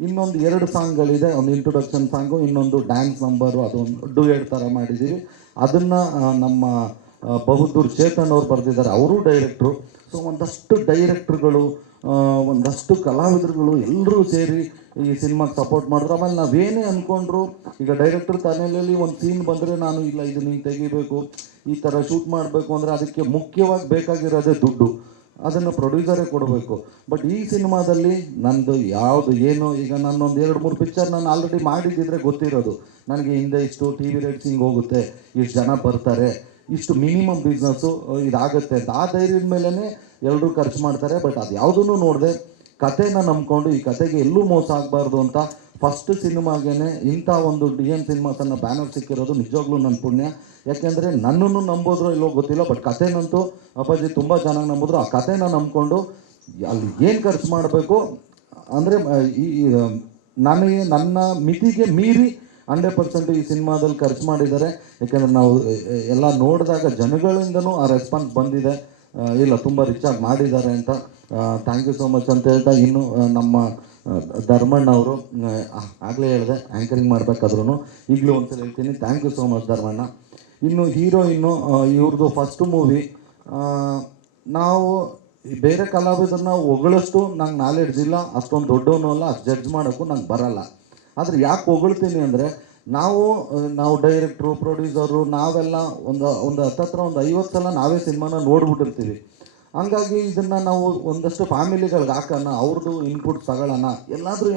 ಇನ್ನೊಂದು 2 ಸಾಂಗ್ಗಳಿದೆ, ಒಂದು ಇಂಟ್ರೊಡಕ್ಷನ್ ಸಾಂಗು, ಇನ್ನೊಂದು ಡ್ಯಾನ್ಸ್ ನಂಬರು, ಅದೊಂದು ಡುಯೆಟ್ ಥರ ಮಾಡಿದ್ದೀವಿ. ಅದನ್ನು ನಮ್ಮ ಬಹುದೂರ್ ಚೇತನ್ ಅವ್ರು ಬರೆದಿದ್ದಾರೆ, ಅವರು ಡೈರೆಕ್ಟ್ರು. ಸೊ ಒಂದಷ್ಟು ಡೈರೆಕ್ಟ್ರುಗಳು, ಒಂದಷ್ಟು ಕಲಾವಿದರುಗಳು ಎಲ್ಲರೂ ಸೇರಿ ಈ ಸಿನಿಮಾಗೆ ಸಪೋರ್ಟ್ ಮಾಡಿದ್ರು. ಆಮೇಲೆ ನಾವೇನೇ ಅಂದ್ಕೊಂಡ್ರು, ಈಗ ಡೈರೆಕ್ಟ್ರ್ ತಲೆಯಲ್ಲಿ ಒಂದು ಸೀನ್ ಬಂದರೆ ನಾನು ಇಲ್ಲ ಇದು ನೀನು ತೆಗಿಬೇಕು, ಈ ಥರ ಶೂಟ್ ಮಾಡಬೇಕು ಅಂದರೆ ಅದಕ್ಕೆ ಮುಖ್ಯವಾಗಿ ಬೇಕಾಗಿರೋದೇ ದುಡ್ಡು. ಅದನ್ನು ಪ್ರೊಡ್ಯೂಸರೇ ಕೊಡಬೇಕು. ಬಟ್ ಈ ಸಿನಿಮಾದಲ್ಲಿ ನಂದು ಯಾವುದು ಏನು, ಈಗ ನಾನೊಂದು 2-3 ಪಿಕ್ಚರ್ ನಾನು ಆಲ್ರೆಡಿ ಮಾಡಿದ್ದಿದ್ರೆ ಗೊತ್ತಿರೋದು ನನಗೆ, ಹಿಂದೆ ಇಷ್ಟು TV ರೇಟ್ಸಿಂಗ್ ಹೋಗುತ್ತೆ, ಇಷ್ಟು ಜನ ಬರ್ತಾರೆ, ಇಷ್ಟು ಮಿನಿಮಮ್ ಬಿಸ್ನೆಸ್ಸು ಇದಾಗುತ್ತೆ ಅಂತ ಆ ಧೈರ್ಯದ ಮೇಲೇ ಎಲ್ಲರೂ ಖರ್ಚು ಮಾಡ್ತಾರೆ. ಬಟ್ ಅದು ಯಾವುದೂ ನೋಡದೆ ಕಥೆನ ನಂಬ್ಕೊಂಡು ಈ ಕತೆಗೆ ಎಲ್ಲೂ ಮೋಸ ಆಗಬಾರ್ದು ಅಂತ ಫಸ್ಟ್ ಸಿನಿಮಾಗೇ ಇಂಥ ಒಂದು DN ಸಿನಿಮಾಸನ್ನು ಬ್ಯಾನರ್ ಸಿಕ್ಕಿರೋದು ನಿಜವಾಗ್ಲೂ ನನ್ನ ಪುಣ್ಯ. ಯಾಕೆಂದರೆ ನನ್ನನ್ನು ನಂಬೋದ್ರೋ ಇಲ್ಲೋ ಗೊತ್ತಿಲ್ಲ, ಬಟ್ ಕಥೆನಂತೂ ಅಪ್ಪಾಜಿ ತುಂಬ ಚೆನ್ನಾಗಿ ನಂಬಿದ್ರು. ಆ ಕಥೆನ ನಂಬ್ಕೊಂಡು ಅಲ್ಲಿ ಏನು ಖರ್ಚು ಮಾಡಬೇಕು ಅಂದರೆ ನನಗೆ ನನ್ನ ಮಿತಿಗೆ ಮೀರಿ 100% ಈ ಸಿನಿಮಾದಲ್ಲಿ ಖರ್ಚು ಮಾಡಿದ್ದಾರೆ. ಯಾಕೆಂದರೆ ನಾವು ಎಲ್ಲ ನೋಡಿದಾಗ ಜನಗಳಿಂದನೂ ಆ ರೆಸ್ಪಾನ್ಸ್ ಬಂದಿದೆ. ಇಲ್ಲ ತುಂಬ ರಿಚಾಗಿ ಮಾಡಿದ್ದಾರೆ ಅಂತ. ಥ್ಯಾಂಕ್ ಯು ಸೋ ಮಚ್ ಅಂತ ಹೇಳ್ತಾ, ಇನ್ನು ನಮ್ಮ ಧರ್ಮಣ್ಣ ಅವರು ಆಗಲೇ ಹೇಳಿದೆ ಆ್ಯಂಕರಿಂಗ್ ಮಾಡಬೇಕಾದ್ರೂ ಈಗಲೂ ಒಂದ್ಸಲ ಹೇಳ್ತೀನಿ, thank you so much Dharmanna. ಇನ್ನು ಹೀರೋಯಿನ್ನು ಇವ್ರದ್ದು ಫಸ್ಟ್ ಮೂವಿ. ನಾವು ಬೇರೆ ಕಲಾವಿದರನ್ನ ಹೊಗಳಷ್ಟು ನಂಗೆ ನಾಲೆಡ್ಜ್ ಇಲ್ಲ, ಅಷ್ಟೊಂದು ದೊಡ್ಡವನು ಅಲ್ಲ, ಅಷ್ಟು ಜಡ್ಜ್ ಮಾಡೋಕ್ಕೂ ನಂಗೆ ಬರಲ್ಲ. ಆದರೆ ಯಾಕೆ ಹೊಗಳ್ತೀನಿ ಅಂದರೆ ನಾವು ಡೈರೆಕ್ಟ್ರು, ಪ್ರೊಡ್ಯೂಸರು, ನಾವೆಲ್ಲ ಒಂದು ಹತ್ತತ್ರ ಒಂದು 50 ಸಲ ನಾವೇ ಸಿನಿಮಾನ ನೋಡ್ಬಿಟ್ಟಿರ್ತೀವಿ. ಹಂಗಾಗಿ ಇದನ್ನು ನಾವು ಒಂದಷ್ಟು ಫ್ಯಾಮಿಲಿಗಳಿಗೆ ಹಾಕೋಣ, ಅವ್ರದ್ದು ಇನ್ಪುಟ್ ತಗೊಳ್ಳೋಣ,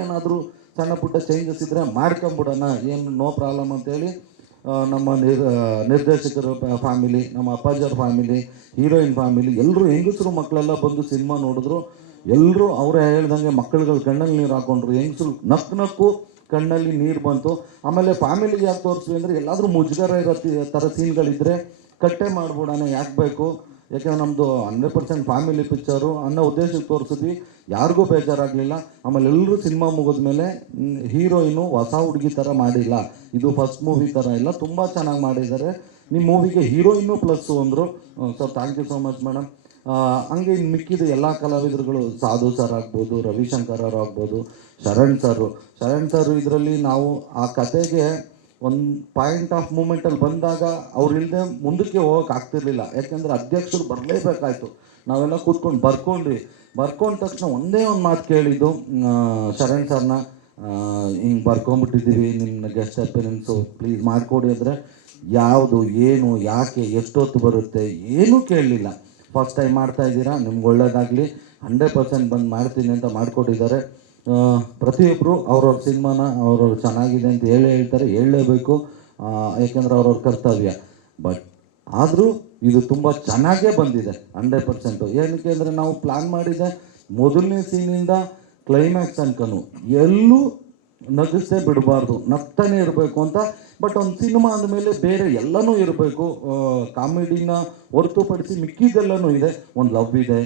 ಏನಾದರೂ ಸಣ್ಣ ಪುಟ್ಟ ಚೇಂಜಸ್ ಇದ್ದರೆ ಮಾಡ್ಕೊಂಬಿಡೋಣ, ಏನು ನೋ ಪ್ರಾಬ್ಲಮ್ ಅಂತೇಳಿ ನಮ್ಮ ನಿರ್ದೇಶಕರ ಫ್ಯಾಮಿಲಿ, ನಮ್ಮ ಅಪ್ಪಾಜಿಯವ್ರ ಫ್ಯಾಮಿಲಿ, ಹೀರೋಯಿನ್ ಫ್ಯಾಮಿಲಿ ಎಲ್ಲರೂ ಹೆಂಗಸರು ಮಕ್ಕಳೆಲ್ಲ ಬಂದು ಸಿನಿಮಾ ನೋಡಿದ್ರು. ಎಲ್ಲರೂ ಅವರೇ ಹೇಳ್ದಂಗೆ ಮಕ್ಕಳುಗಳು ಕಣ್ಣಲ್ಲಿ ನೀರು ಹಾಕೊಂಡ್ರು, ಹೆಂಗಸರು ನಕ್ಕು ಕಣ್ಣಲ್ಲಿ ನೀರು ಬಂತು. ಆಮೇಲೆ ಫ್ಯಾಮಿಲಿಗೆ ಯಾಕೆ ತೋರಿಸ್ವಿ ಅಂದರೆ ಎಲ್ಲಾದರೂ ಮುಜುಗರ ಇರೋ ಥರ ಸೀನ್ಗಳಿದ್ದರೆ ಕಟ್ಟೆ ಮಾಡ್ಬಿಡೋಣ, ಯಾಕೆ ಬೇಕು, ಯಾಕೆಂದ್ರೆ ನಮ್ಮದು 100% ಫ್ಯಾಮಿಲಿ ಪಿಕ್ಚರು ಅನ್ನೋ ಉದ್ದೇಶಕ್ಕೆ ತೋರಿಸಿದ್ವಿ. ಯಾರಿಗೂ ಬೇಜಾರಾಗಲಿಲ್ಲ. ಆಮೇಲೆ ಎಲ್ಲರೂ ಸಿನಿಮಾ ಮುಗಿದ್ಮೇಲೆ ಹೀರೋಯಿನು ಹೊಸ ಹುಡುಗಿ ಥರ ಮಾಡಿಲ್ಲ, ಇದು ಫಸ್ಟ್ ಮೂವಿ ಥರ ಇಲ್ಲ, ತುಂಬ ಚೆನ್ನಾಗಿ ಮಾಡಿದ್ದಾರೆ, ನಿಮ್ಮ ಮೂವಿಗೆ ಹೀರೋಯಿನ್ನು ಪ್ಲಸ್ಸು ಅಂದರು. So thank you so much madam. ಹಂಗೆ ಇನ್ನು ಮಿಕ್ಕಿದ ಎಲ್ಲ ಕಲಾವಿದರುಗಳು, ಸಾಧು ಸರ್ ಆಗ್ಬೋದು, ರವಿಶಂಕರ್ ಅವರು ಆಗ್ಬೋದು, ಶರಣ್ ಸರ್ ಇದರಲ್ಲಿ ನಾವು ಆ ಕತೆಗೆ ಒಂದು ಪಾಯಿಂಟ್ ಆಫ್ ಮೂಮೆಂಟಲ್ಲಿ ಬಂದಾಗ ಅವ್ರು ಇಲ್ಲದೆ ಮುಂದಕ್ಕೆ ಹೋಗೋಕೆ ಆಗ್ತಿರ್ಲಿಲ್ಲ. ಯಾಕೆಂದರೆ ಅಧ್ಯಕ್ಷರು ಬರಲೇಬೇಕಾಯ್ತು. ನಾವೆಲ್ಲ ಕೂತ್ಕೊಂಡು ಬರ್ಕೊಂಡ ತಕ್ಷಣ ಒಂದೇ ಒಂದು ಮಾತು ಕೇಳಿದ್ದು ಶರಣ್ ಸರ್ನ, ಹಿಂಗೆ ಬರ್ಕೊಂಬಿಟ್ಟಿದ್ದೀವಿ, ನಿಮ್ಮ ಗೆಸ್ಟ್ ಅಪಿಯರೆನ್ಸು ಪ್ಲೀಸ್ ಮಾಡಿಕೊಡಿ ಅಂದರೆ ಯಾವುದು, ಏನು, ಯಾಕೆ, ಎಷ್ಟೊತ್ತು ಬರುತ್ತೆ ಏನೂ ಕೇಳಲಿಲ್ಲ. ಫಸ್ಟ್ ಟೈಮ್ ಮಾಡ್ತಾಯಿದ್ದೀರಾ, ನಿಮ್ಗೆ ಒಳ್ಳೇದಾಗಲಿ, 100% ಬಂದು ಮಾಡ್ತೀನಿ ಅಂತ ಮಾಡಿಕೊಟ್ಟಿದ್ದಾರೆ. ಪ್ರತಿಯೊಬ್ಬರು ಅವ್ರವ್ರ ಸಿನಿಮಾನ ಅವ್ರವ್ರು ಚೆನ್ನಾಗಿದೆ ಅಂತ ಹೇಳ್ತಾರೆ, ಹೇಳಲೇಬೇಕು, ಯಾಕೆಂದರೆ ಅವ್ರವ್ರ ಕರ್ತವ್ಯ. ಬಟ್ ಆದರೂ ಇದು ತುಂಬ ಚೆನ್ನಾಗೇ ಬಂದಿದೆ 100%. ಏನಕ್ಕೆ ಅಂದರೆ ನಾವು ಪ್ಲ್ಯಾನ್ ಮಾಡಿದೆ ಮೊದಲನೇ ಸೀನಿಂದ ಕ್ಲೈಮ್ಯಾಕ್ಸ್ ತನಕನೂ ಎಲ್ಲೂ ನಗಿಸೇ ಬಿಡಬಾರ್ದು, ನಗ್ತಾನೆ ಇರಬೇಕು ಅಂತ. ಬಟ್ ಒಂದು ಸಿನಿಮಾ ಅಂದಮೇಲೆ ಬೇರೆ ಎಲ್ಲನೂ ಇರಬೇಕು, ಕಾಮಿಡಿನ ಹೊರತುಪಡಿಸಿ ಮಿಕ್ಕಿದೆಲ್ಲನೂ ಇದೆ. ಒಂದು ಲವ್ ಇದೆ,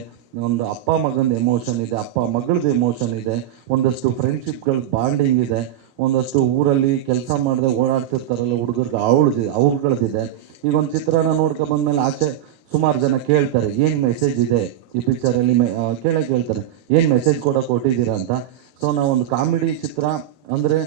ಒಂದು ಅಪ್ಪ ಮಗನ ಎಮೋಷನ್ ಇದೆ, ಅಪ್ಪ ಮಗಳದ್ದು ಎಮೋಷನ್ ಇದೆ, ಒಂದಷ್ಟು ಫ್ರೆಂಡ್ಶಿಪ್ಗಳ ಬಾಂಡಿಂಗ್ ಇದೆ, ಒಂದಷ್ಟು ಊರಲ್ಲಿ ಕೆಲಸ ಮಾಡದೆ ಓಡಾಡ್ತಿರ್ತಾರಲ್ಲ ಹುಡುಗರಿಗೆ ಅವ್ರಗಳದ್ದಿದೆ. ಈಗ ಒಂದು ಚಿತ್ರನ ನೋಡ್ಕೊಬಂದ್ಮೇಲೆ ಆಚೆ ಸುಮಾರು ಜನ ಕೇಳ್ತಾರೆ ಏನು ಮೆಸೇಜ್ ಇದೆ ಈ ಪಿಕ್ಚರಲ್ಲಿ, ಕೇಳ್ತಾರೆ ಏನು ಮೆಸೇಜ್ ಕೊಟ್ಟಿದ್ದೀರಾ ಅಂತ. ಸೊ ನಾವೊಂದು ಕಾಮಿಡಿ ಚಿತ್ರ ಅಂದರೆ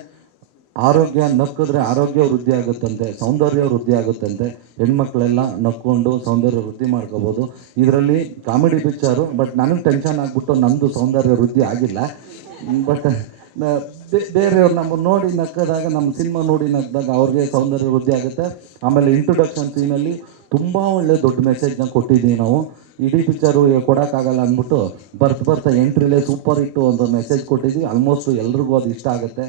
ಆರೋಗ್ಯ, ನಕ್ಕಿದ್ರೆ ಆರೋಗ್ಯ ವೃದ್ಧಿ ಆಗುತ್ತಂತೆ, ಸೌಂದರ್ಯ ವೃದ್ಧಿ ಆಗುತ್ತಂತೆ, ಹೆಣ್ಮಕ್ಳೆಲ್ಲ ನಕ್ಕೊಂಡು ಸೌಂದರ್ಯ ವೃದ್ಧಿ ಮಾಡ್ಕೋಬೋದು. ಇದರಲ್ಲಿ ಕಾಮಿಡಿ ಪಿಕ್ಚರು, ಬಟ್ ನನಗೆ ಟೆನ್ಷನ್ ಆಗಿಬಿಟ್ಟು ನಮ್ಮದು ಸೌಂದರ್ಯ ವೃದ್ಧಿ ಆಗಿಲ್ಲ. ಬಟ್ ಬೇರೆಯವ್ರು ನಮ್ಮನ್ನು ನೋಡಿ ನಕ್ಕದಾಗ, ನಮ್ಮ ಸಿನಿಮಾ ನೋಡಿ ನಕ್ಕಿದಾಗ ಅವ್ರಿಗೆ ಸೌಂದರ್ಯ ವೃದ್ಧಿ ಆಗುತ್ತೆ. ಆಮೇಲೆ ಇಂಟ್ರೊಡಕ್ಷನ್ ಸೀನಲ್ಲಿ ತುಂಬ ಒಳ್ಳೆ ದೊಡ್ಡ ಮೆಸೇಜ್ನ ಕೊಟ್ಟಿದ್ದೀವಿ ನಾವು. ಇಡೀ ಪಿಕ್ಚರು ಕೊಡೋಕ್ಕಾಗಲ್ಲ ಅಂದ್ಬಿಟ್ಟು ಬರ್ತಾ ಎಂಟ್ರಿಲೇ ಸೂಪರ್ ಹಿಟ್ಟು ಒಂದು ಮೆಸೇಜ್ ಕೊಟ್ಟಿದ್ದೀವಿ. ಆಲ್ಮೋಸ್ಟ್ ಎಲ್ರಿಗೂ ಅದು ಇಷ್ಟ ಆಗುತ್ತೆ.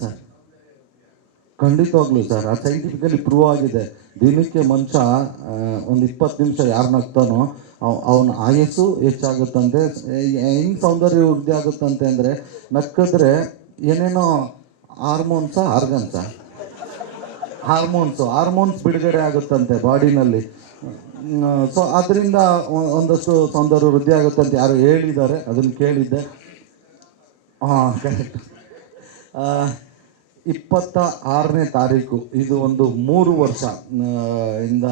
ಸರ್ ಖಂಡಿತವಾಗ್ಲೂ ಸರ್, ಅದು ಸೈಂಟಿಫಿಕಲಿ ಪ್ರೂವ್ ಆಗಿದೆ. ದಿನಕ್ಕೆ ಮನುಷ್ಯ ಒಂದು 20 ನಿಮಿಷ ಯಾರು ನಗ್ತಾನೋ ಅವನ ಆಯಸ್ಸು ಹೆಚ್ಚಾಗುತ್ತಂತೆ. ಹೆಂಗೆ ಸೌಂದರ್ಯ ವೃದ್ಧಿ ಆಗುತ್ತಂತೆ ಅಂದರೆ, ನಕ್ಕಿದ್ರೆ ಏನೇನೋ ಹಾರ್ಮೋನ್ಸ್ ಬಿಡುಗಡೆ ಆಗುತ್ತಂತೆ ಬಾಡಿನಲ್ಲಿ. ಸೊ ಅದರಿಂದ ಒಂದಷ್ಟು ಸೌಂದರ್ಯ ವೃದ್ಧಿ ಆಗುತ್ತಂತೆ ಯಾರು ಹೇಳಿದ್ದಾರೆ, ಅದನ್ನು ಕೇಳಿದ್ದೆ. ಹಾಂ ಕರೆಕ್ಟ್. 26ನೇ ತಾರೀಕು, ಇದು ಒಂದು 3 ವರ್ಷ ಇಂದ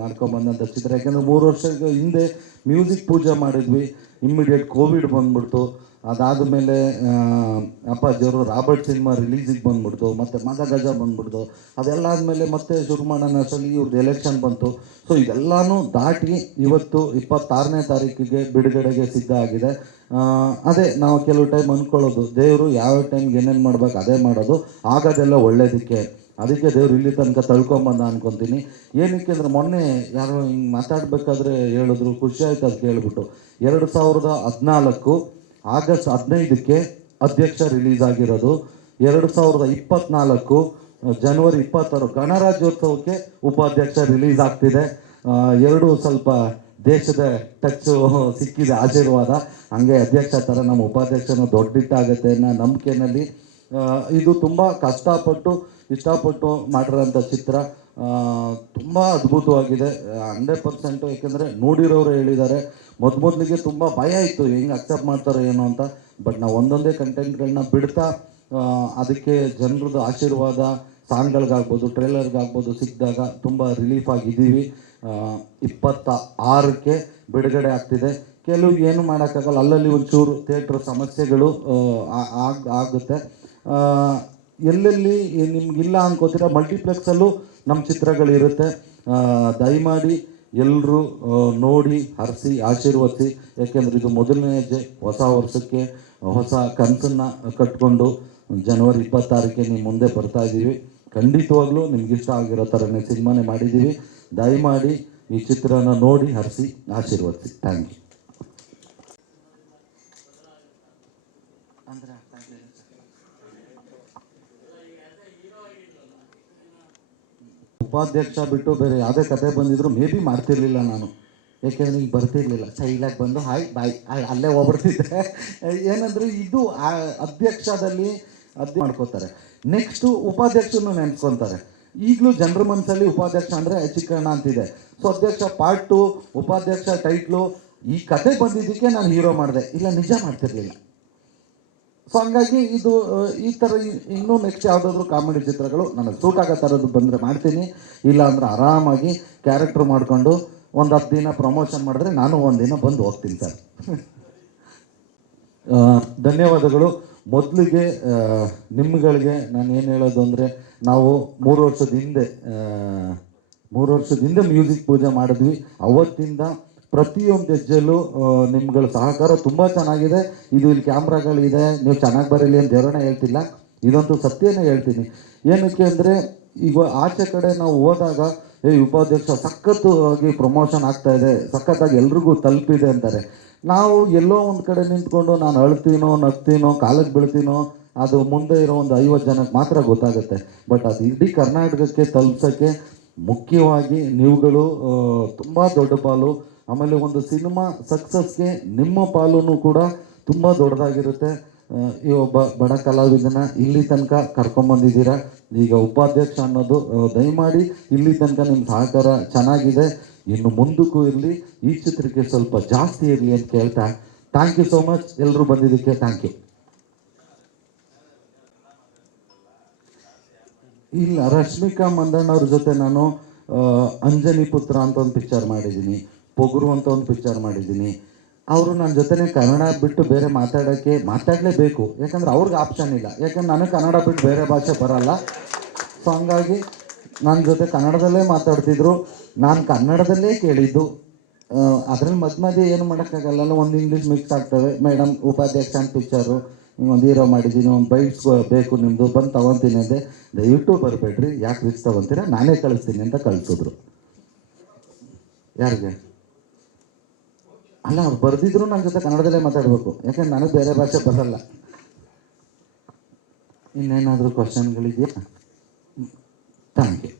ಮಾಡ್ಕೊಂಬಂದಂಥ ಚಿತ್ರ. ಯಾಕೆಂದರೆ 3 ವರ್ಷದ ಹಿಂದೆ ಮ್ಯೂಸಿಕ್ ಪೂಜೆ ಮಾಡಿದ್ವಿ, ಇಮ್ಮಿಡಿಯೇಟ್ ಕೋವಿಡ್ ಬಂದ್ಬಿಡ್ತು. ಅದಾದಮೇಲೆ ಅಪ್ಪಾಜಿಯವರು ರಾಬರ್ಟ್ ಸಿನಿಮಾ ರಿಲೀಸಿಗೆ ಬಂದ್ಬಿಡ್ತು, ಮತ್ತು ಮದಗಜ ಬಂದ್ಬಿಡ್ತು. ಅದೆಲ್ಲ ಆದಮೇಲೆ ಮತ್ತೆ ಶುರು ಮಾಡೋಣ ಅಷ್ಟರಲ್ಲಿ ಇವ್ರದ್ದು ಎಲೆಕ್ಷನ್ ಬಂತು. ಸೊ ಇದೆಲ್ಲನೂ ದಾಟಿ ಇವತ್ತು 26ನೇ ತಾರೀಕಿಗೆ ಬಿಡುಗಡೆಗೆ ಸಿದ್ಧ ಆಗಿದೆ. ಅದೇ ನಾವು ಕೆಲವು ಟೈಮ್ ಅಂದ್ಕೊಳ್ಳೋದು, ದೇವರು ಯಾವ ಟೈಮ್ಗೆ ಏನೇನು ಮಾಡ್ಬೇಕು ಅದೇ ಮಾಡೋದು, ಆಗೋದೆಲ್ಲ ಒಳ್ಳೇದಕ್ಕೆ. ಅದಕ್ಕೆ ದೇವ್ರು ಇಲ್ಲಿ ತನಕ ತಳ್ಕೊಂಬಂದ ಅನ್ಕೊತೀನಿ. ಏನಕ್ಕೆ ಅಂದರೆ ಮೊನ್ನೆ ಯಾರೋ ಹಿಂಗೆ ಮಾತಾಡಬೇಕಾದ್ರೆ ಹೇಳಿದ್ರು, ಖುಷಿ ಆಯ್ತು ಅದು ಕೇಳಿಬಿಟ್ಟು. 2014 ಆಗಸ್ಟ್ 15ಕ್ಕೆ ಅಧ್ಯಕ್ಷ ರಿಲೀಸ್ ಆಗಿರೋದು. 2024 ಜನವರಿ 26 ಗಣರಾಜ್ಯೋತ್ಸವಕ್ಕೆ ಉಪಾಧ್ಯಕ್ಷ ರಿಲೀಸ್ ಆಗ್ತಿದೆ. ಎರಡೂ ಸ್ವಲ್ಪ ದೇಶದ ಟಚ್ಚು ಸಿಕ್ಕಿದೆ, ಆಶೀರ್ವಾದ. ಹಂಗೆ ಅಧ್ಯಕ್ಷ ಥರ ನಮ್ಮ ಉಪಾಧ್ಯಕ್ಷನ ದೊಡ್ಡಿಟ್ಟಾಗತ್ತೆ ಅನ್ನೋ ನಂಬಿಕೆಯಲ್ಲಿ ಇದು ತುಂಬ ಇಷ್ಟಪಟ್ಟು ಮಾಡಿರೋಂಥ ಚಿತ್ರ. ತುಂಬ ಅದ್ಭುತವಾಗಿದೆ 100%. ಏಕೆಂದರೆ ನೋಡಿರೋರು ಹೇಳಿದ್ದಾರೆ, ಮೊದಲಿಗೆ ತುಂಬ ಭಯ ಇತ್ತು ಹೆಂಗೆ ಅಕ್ಸೆಪ್ಟ್ ಮಾಡ್ತಾರೋ ಏನೋ ಅಂತ. ಬಟ್ ನಾವು ಒಂದೊಂದೇ ಕಂಟೆಂಟ್ಗಳನ್ನ ಬಿಡ್ತಾ ಅದಕ್ಕೆ ಜನರದ್ದು ಆಶೀರ್ವಾದ ಸಾಂಗ್ಗಳಿಗಾಗ್ಬೋದು, ಟ್ರೇಲರ್ಗಾಗ್ಬೋದು ಸಿಕ್ಕಿದಾಗ ತುಂಬ ರಿಲೀಫ್ ಆಗಿದ್ದೀವಿ. 26ಕ್ಕೆ ಬಿಡುಗಡೆ ಆಗ್ತಿದೆ. ಕೆಲವು ಏನು ಮಾಡೋಕ್ಕಾಗಲ್ಲ, ಅಲ್ಲಲ್ಲಿ ಒಂಚೂರು ಥಿಯೇಟ್ರ್ ಸಮಸ್ಯೆಗಳು ಆಗುತ್ತೆ. ಎಲ್ಲೆಲ್ಲಿ ನಿಮಗಿಲ್ಲ ಅನ್ಕೋತೀರ, ಮಲ್ಟಿಪ್ಲೆಕ್ಸಲ್ಲೂ ನಮ್ಮ ಚಿತ್ರಗಳಿರುತ್ತೆ. ದಯಮಾಡಿ ಎಲ್ಲರೂ ನೋಡಿ ಹರಿಸಿ ಆಶೀರ್ವದಿಸಿ. ಯಾಕೆಂದರೆ ಇದು ಮೊದಲನೇ ಹೆಜ್ಜೆ. ಹೊಸ ವರ್ಷಕ್ಕೆ ಹೊಸ ಕನಸನ್ನು ಕಟ್ಕೊಂಡು ಜನವರಿ 26ಕ್ಕೆ ನಿಮ್ಮ ಮುಂದೆ ಬರ್ತಾ ಇದ್ದೀವಿ. ಖಂಡಿತವಾಗ್ಲೂ ನಿಮ್ಗಿಷ್ಟ ಆಗಿರೋ ಥರನೇ ಸಿನಿಮಾನೇ ಮಾಡಿದ್ದೀವಿ. ದಯಮಾಡಿ ಈ ಚಿತ್ರನ ನೋಡಿ ಹರಿಸಿ ಆಶೀರ್ವದಿಸಿ. Thank you. ಉಪಾಧ್ಯಕ್ಷ ಬಿಟ್ಟು ಬೇರೆ ಯಾವುದೇ ಕತೆ ಬಂದಿದ್ರು ಮೇ ಬಿ ಮಾಡ್ತಿರ್ಲಿಲ್ಲ ನಾನು. ಏಕೆಂದರೆ ನಿಂಗೆ ಬರ್ತಿರ್ಲಿಲ್ಲ, ಸ್ಟೈಲಾಗಿ ಬಂದು ಹಾಯ್ ಬಾಯ್ ಅಲ್ಲೇ ಹೋಗ್ಬಿಡ್ತಿದ್ದೆ. ಏನಂದರೆ ಇದು ಅಧ್ಯಕ್ಷದಲ್ಲಿ ಮಾಡ್ಕೋತಾರೆ. ನೆಕ್ಸ್ಟು ಉಪಾಧ್ಯಕ್ಷನು ನೆನೆಸ್ಕೊತಾರೆ. ಈಗಲೂ ಜನರ ಮನಸ್ಸಲ್ಲಿ ಉಪಾಧ್ಯಕ್ಷ ಅಂದರೆ ಚಿಕ್ಕಣ್ಣ ಅಂತಿದೆ. ಸೊ ಅಧ್ಯಕ್ಷ ಪಾರ್ಟ್ 2, ಉಪಾಧ್ಯಕ್ಷ ಟೈಟ್ಲು. ಈ ಕತೆ ಬಂದಿದ್ದಕ್ಕೆ ನಾನು ಹೀರೋ ಮಾಡಿದೆ, ಇಲ್ಲ ನಿಜ ಮಾಡ್ತಿರ್ಲಿಲ್ಲ. ಸೊ ಹಂಗಾಗಿ ಇದು ಈ ಥರ ಇನ್ನೂ ನೆಕ್ಸ್ಟ್ ಯಾವುದಾದ್ರೂ ಕಾಮಿಡಿ ಚಿತ್ರಗಳು ನನಗೆ ಸೂಟ್ ಆಗೋ ಥರದ್ದು ಬಂದರೆ ಮಾಡ್ತೀನಿ. ಇಲ್ಲ ಅಂದರೆ ಆರಾಮಾಗಿ ಕ್ಯಾರೆಕ್ಟ್ರ್ ಮಾಡಿಕೊಂಡು ಒಂದು 10 ದಿನ ಪ್ರಮೋಷನ್ ಮಾಡಿದ್ರೆ ನಾನು ಒಂದಿನ ಬಂದು ಹೋಗ್ತೀನಿ ಸರ್. ಧನ್ಯವಾದಗಳು. ಮೊದಲಿಗೆ ನಿಮ್ಗಳಿಗೆ ನಾನು ಏನು ಹೇಳೋದು ಅಂದರೆ, ನಾವು 3 ವರ್ಷದ ಹಿಂದೆ ಮ್ಯೂಸಿಕ್ ಪೂಜೆ ಮಾಡಿದ್ವಿ. ಅವತ್ತಿಂದ ಪ್ರತಿಯೊಂದು ಹೆಜ್ಜೆಲ್ಲೂ ನಿಮ್ಗಳ ಸಹಕಾರ ತುಂಬ ಚೆನ್ನಾಗಿದೆ. ಇದು ಇಲ್ಲಿ ಕ್ಯಾಮ್ರಾಗಳಿದೆ, ನೀವು ಚೆನ್ನಾಗಿ ಬರಲಿ ಅಂತ ದೇವರನ್ನ ಹೇಳ್ತಿಲ್ಲ, ಇದಂತೂ ಸತ್ಯನೇ ಹೇಳ್ತೀನಿ. ಏನಕ್ಕೆ ಅಂದರೆ ಈಗ ಆಚೆ ಕಡೆ ನಾವು ಹೋದಾಗ ಉಪಾಧ್ಯಕ್ಷ ಸಖತ್ತಾಗಿ ಪ್ರಮೋಷನ್ ಆಗ್ತಾಯಿದೆ, ಸಖತ್ತಾಗಿ ಎಲ್ರಿಗೂ ತಲುಪಿದೆ ಅಂತಾರೆ. ನಾವು ಎಲ್ಲೋ ಒಂದು ಕಡೆ ನಿಂತ್ಕೊಂಡು ನಾನು ಅಳ್ತೀನೋ ನಗ್ತೀನೋ ಕಾಲಕ್ಕೆ ಬೀಳ್ತೀನೋ ಅದು ಮುಂದೆ ಇರೋ ಒಂದು 50 ಜನಕ್ಕೆ ಮಾತ್ರ ಗೊತ್ತಾಗುತ್ತೆ. ಬಟ್ ಅದು ಇಡೀ ಕರ್ನಾಟಕಕ್ಕೆ ತಲುಪ್ಸೋಕ್ಕೆ ಮುಖ್ಯವಾಗಿ ನೀವುಗಳು ತುಂಬ ದೊಡ್ಡ ಪಾಲು. ಆಮೇಲೆ ಒಂದು ಸಿನಿಮಾ ಸಕ್ಸಸ್ಗೆ ನಿಮ್ಮ ಪಾಲೂ ಕೂಡ ತುಂಬ ದೊಡ್ಡದಾಗಿರುತ್ತೆ. ಈ ಒಬ್ಬ ಬಡ ಕಲಾವಿದನ ಇಲ್ಲಿ ತನಕ ಕರ್ಕೊಂಬಂದಿದ್ದೀರಾ. ಈಗ ಉಪಾಧ್ಯಕ್ಷ ಅನ್ನೋದು ದಯಮಾಡಿ ಇಲ್ಲಿ ತನಕ ನಿಮ್ಮ ಸಹಕಾರ ಚೆನ್ನಾಗಿದೆ, ಇನ್ನು ಮುಂದಕ್ಕೂ ಇರಲಿ, ಈ ಚಿತ್ರಕ್ಕೆ ಸ್ವಲ್ಪ ಜಾಸ್ತಿ ಇರಲಿ ಅಂತ ಕೇಳ್ತಾ ಥ್ಯಾಂಕ್ ಯು ಸೋ ಮಚ್. ಎಲ್ಲರೂ ಬಂದಿದ್ದಕ್ಕೆ ಥ್ಯಾಂಕ್ ಯು. ಇಲ್ಲ, ರಶ್ಮಿಕಾ ಮಂದಣ್ಣ ಅವ್ರ ಜೊತೆ ನಾನು ಅಂಜನಿ ಪುತ್ರ ಅಂತ ಒಂದು ಪಿಕ್ಚರ್ ಮಾಡಿದ್ದೀನಿ, ಪೊಗರು ಅಂತ ಒಂದು ಪಿಕ್ಚರ್ ಮಾಡಿದ್ದೀನಿ. ಅವರು ನನ್ನ ಜೊತೆನೇ ಕನ್ನಡ ಬಿಟ್ಟು ಬೇರೆ ಮಾತಾಡಲೇಬೇಕು, ಯಾಕಂದರೆ ಅವ್ರಿಗೆ ಆಪ್ಷನ್ ಇಲ್ಲ. ಯಾಕಂದ್ರೆ ನನಗೆ ಕನ್ನಡ ಬಿಟ್ಟು ಬೇರೆ ಭಾಷೆ ಬರಲ್ಲ. ಸೊ ಹಂಗಾಗಿ ನನ್ನ ಜೊತೆ ಕನ್ನಡದಲ್ಲೇ ಮಾತಾಡ್ತಿದ್ರು, ನಾನು ಕನ್ನಡದಲ್ಲೇ ಕೇಳಿದ್ದು. ಅದ್ರಲ್ಲಿ ಮಧ್ಯೆ ಏನು ಮಾಡೋಕ್ಕಾಗಲ್ಲ, ಒಂದು ಇಂಗ್ಲೀಷ್ ಮಿಕ್ಸ್ ಆಗ್ತವೆ. ಮೇಡಮ್ ಉಪಾಧ್ಯಕ್ಷ ಅಂತ ಪಿಕ್ಚರು, ಒಂದು ಹೀರೋ ಮಾಡಿದ್ದೀನಿ, ಒಂದು ಬೈಟ್ಸ್ ಬೇಕು ನಿಮ್ಮದು, ಬಂದು ತೊಗೊತೀನಿ ಅಂದೆ. ದಯವಿಟ್ಟು ಬರಬೇಡ್ರಿ, ಯಾಕೆ ರಿಕ್ಸ್ ತೊಗೊತೀರಾ, ನಾನೇ ಕಳಿಸ್ತೀನಿ ಅಂತ ಕಳಿಸಿದ್ರು. ಯಾರಿಗೆ ಅಲ್ಲ, ಅವ್ರು ಬರೆದಿದ್ರು ನನ್ನ ಜೊತೆ ಕನ್ನಡದಲ್ಲೇ ಮಾತಾಡಬೇಕು, ಯಾಕಂದ್ರೆ ನನಗೆ ಬೇರೆ ಭಾಷೆ ಬರಲ್ಲ. ಇನ್ನೇನಾದರೂ ಕ್ವಶನ್ಗಳಿದೆಯಾ? Thank you.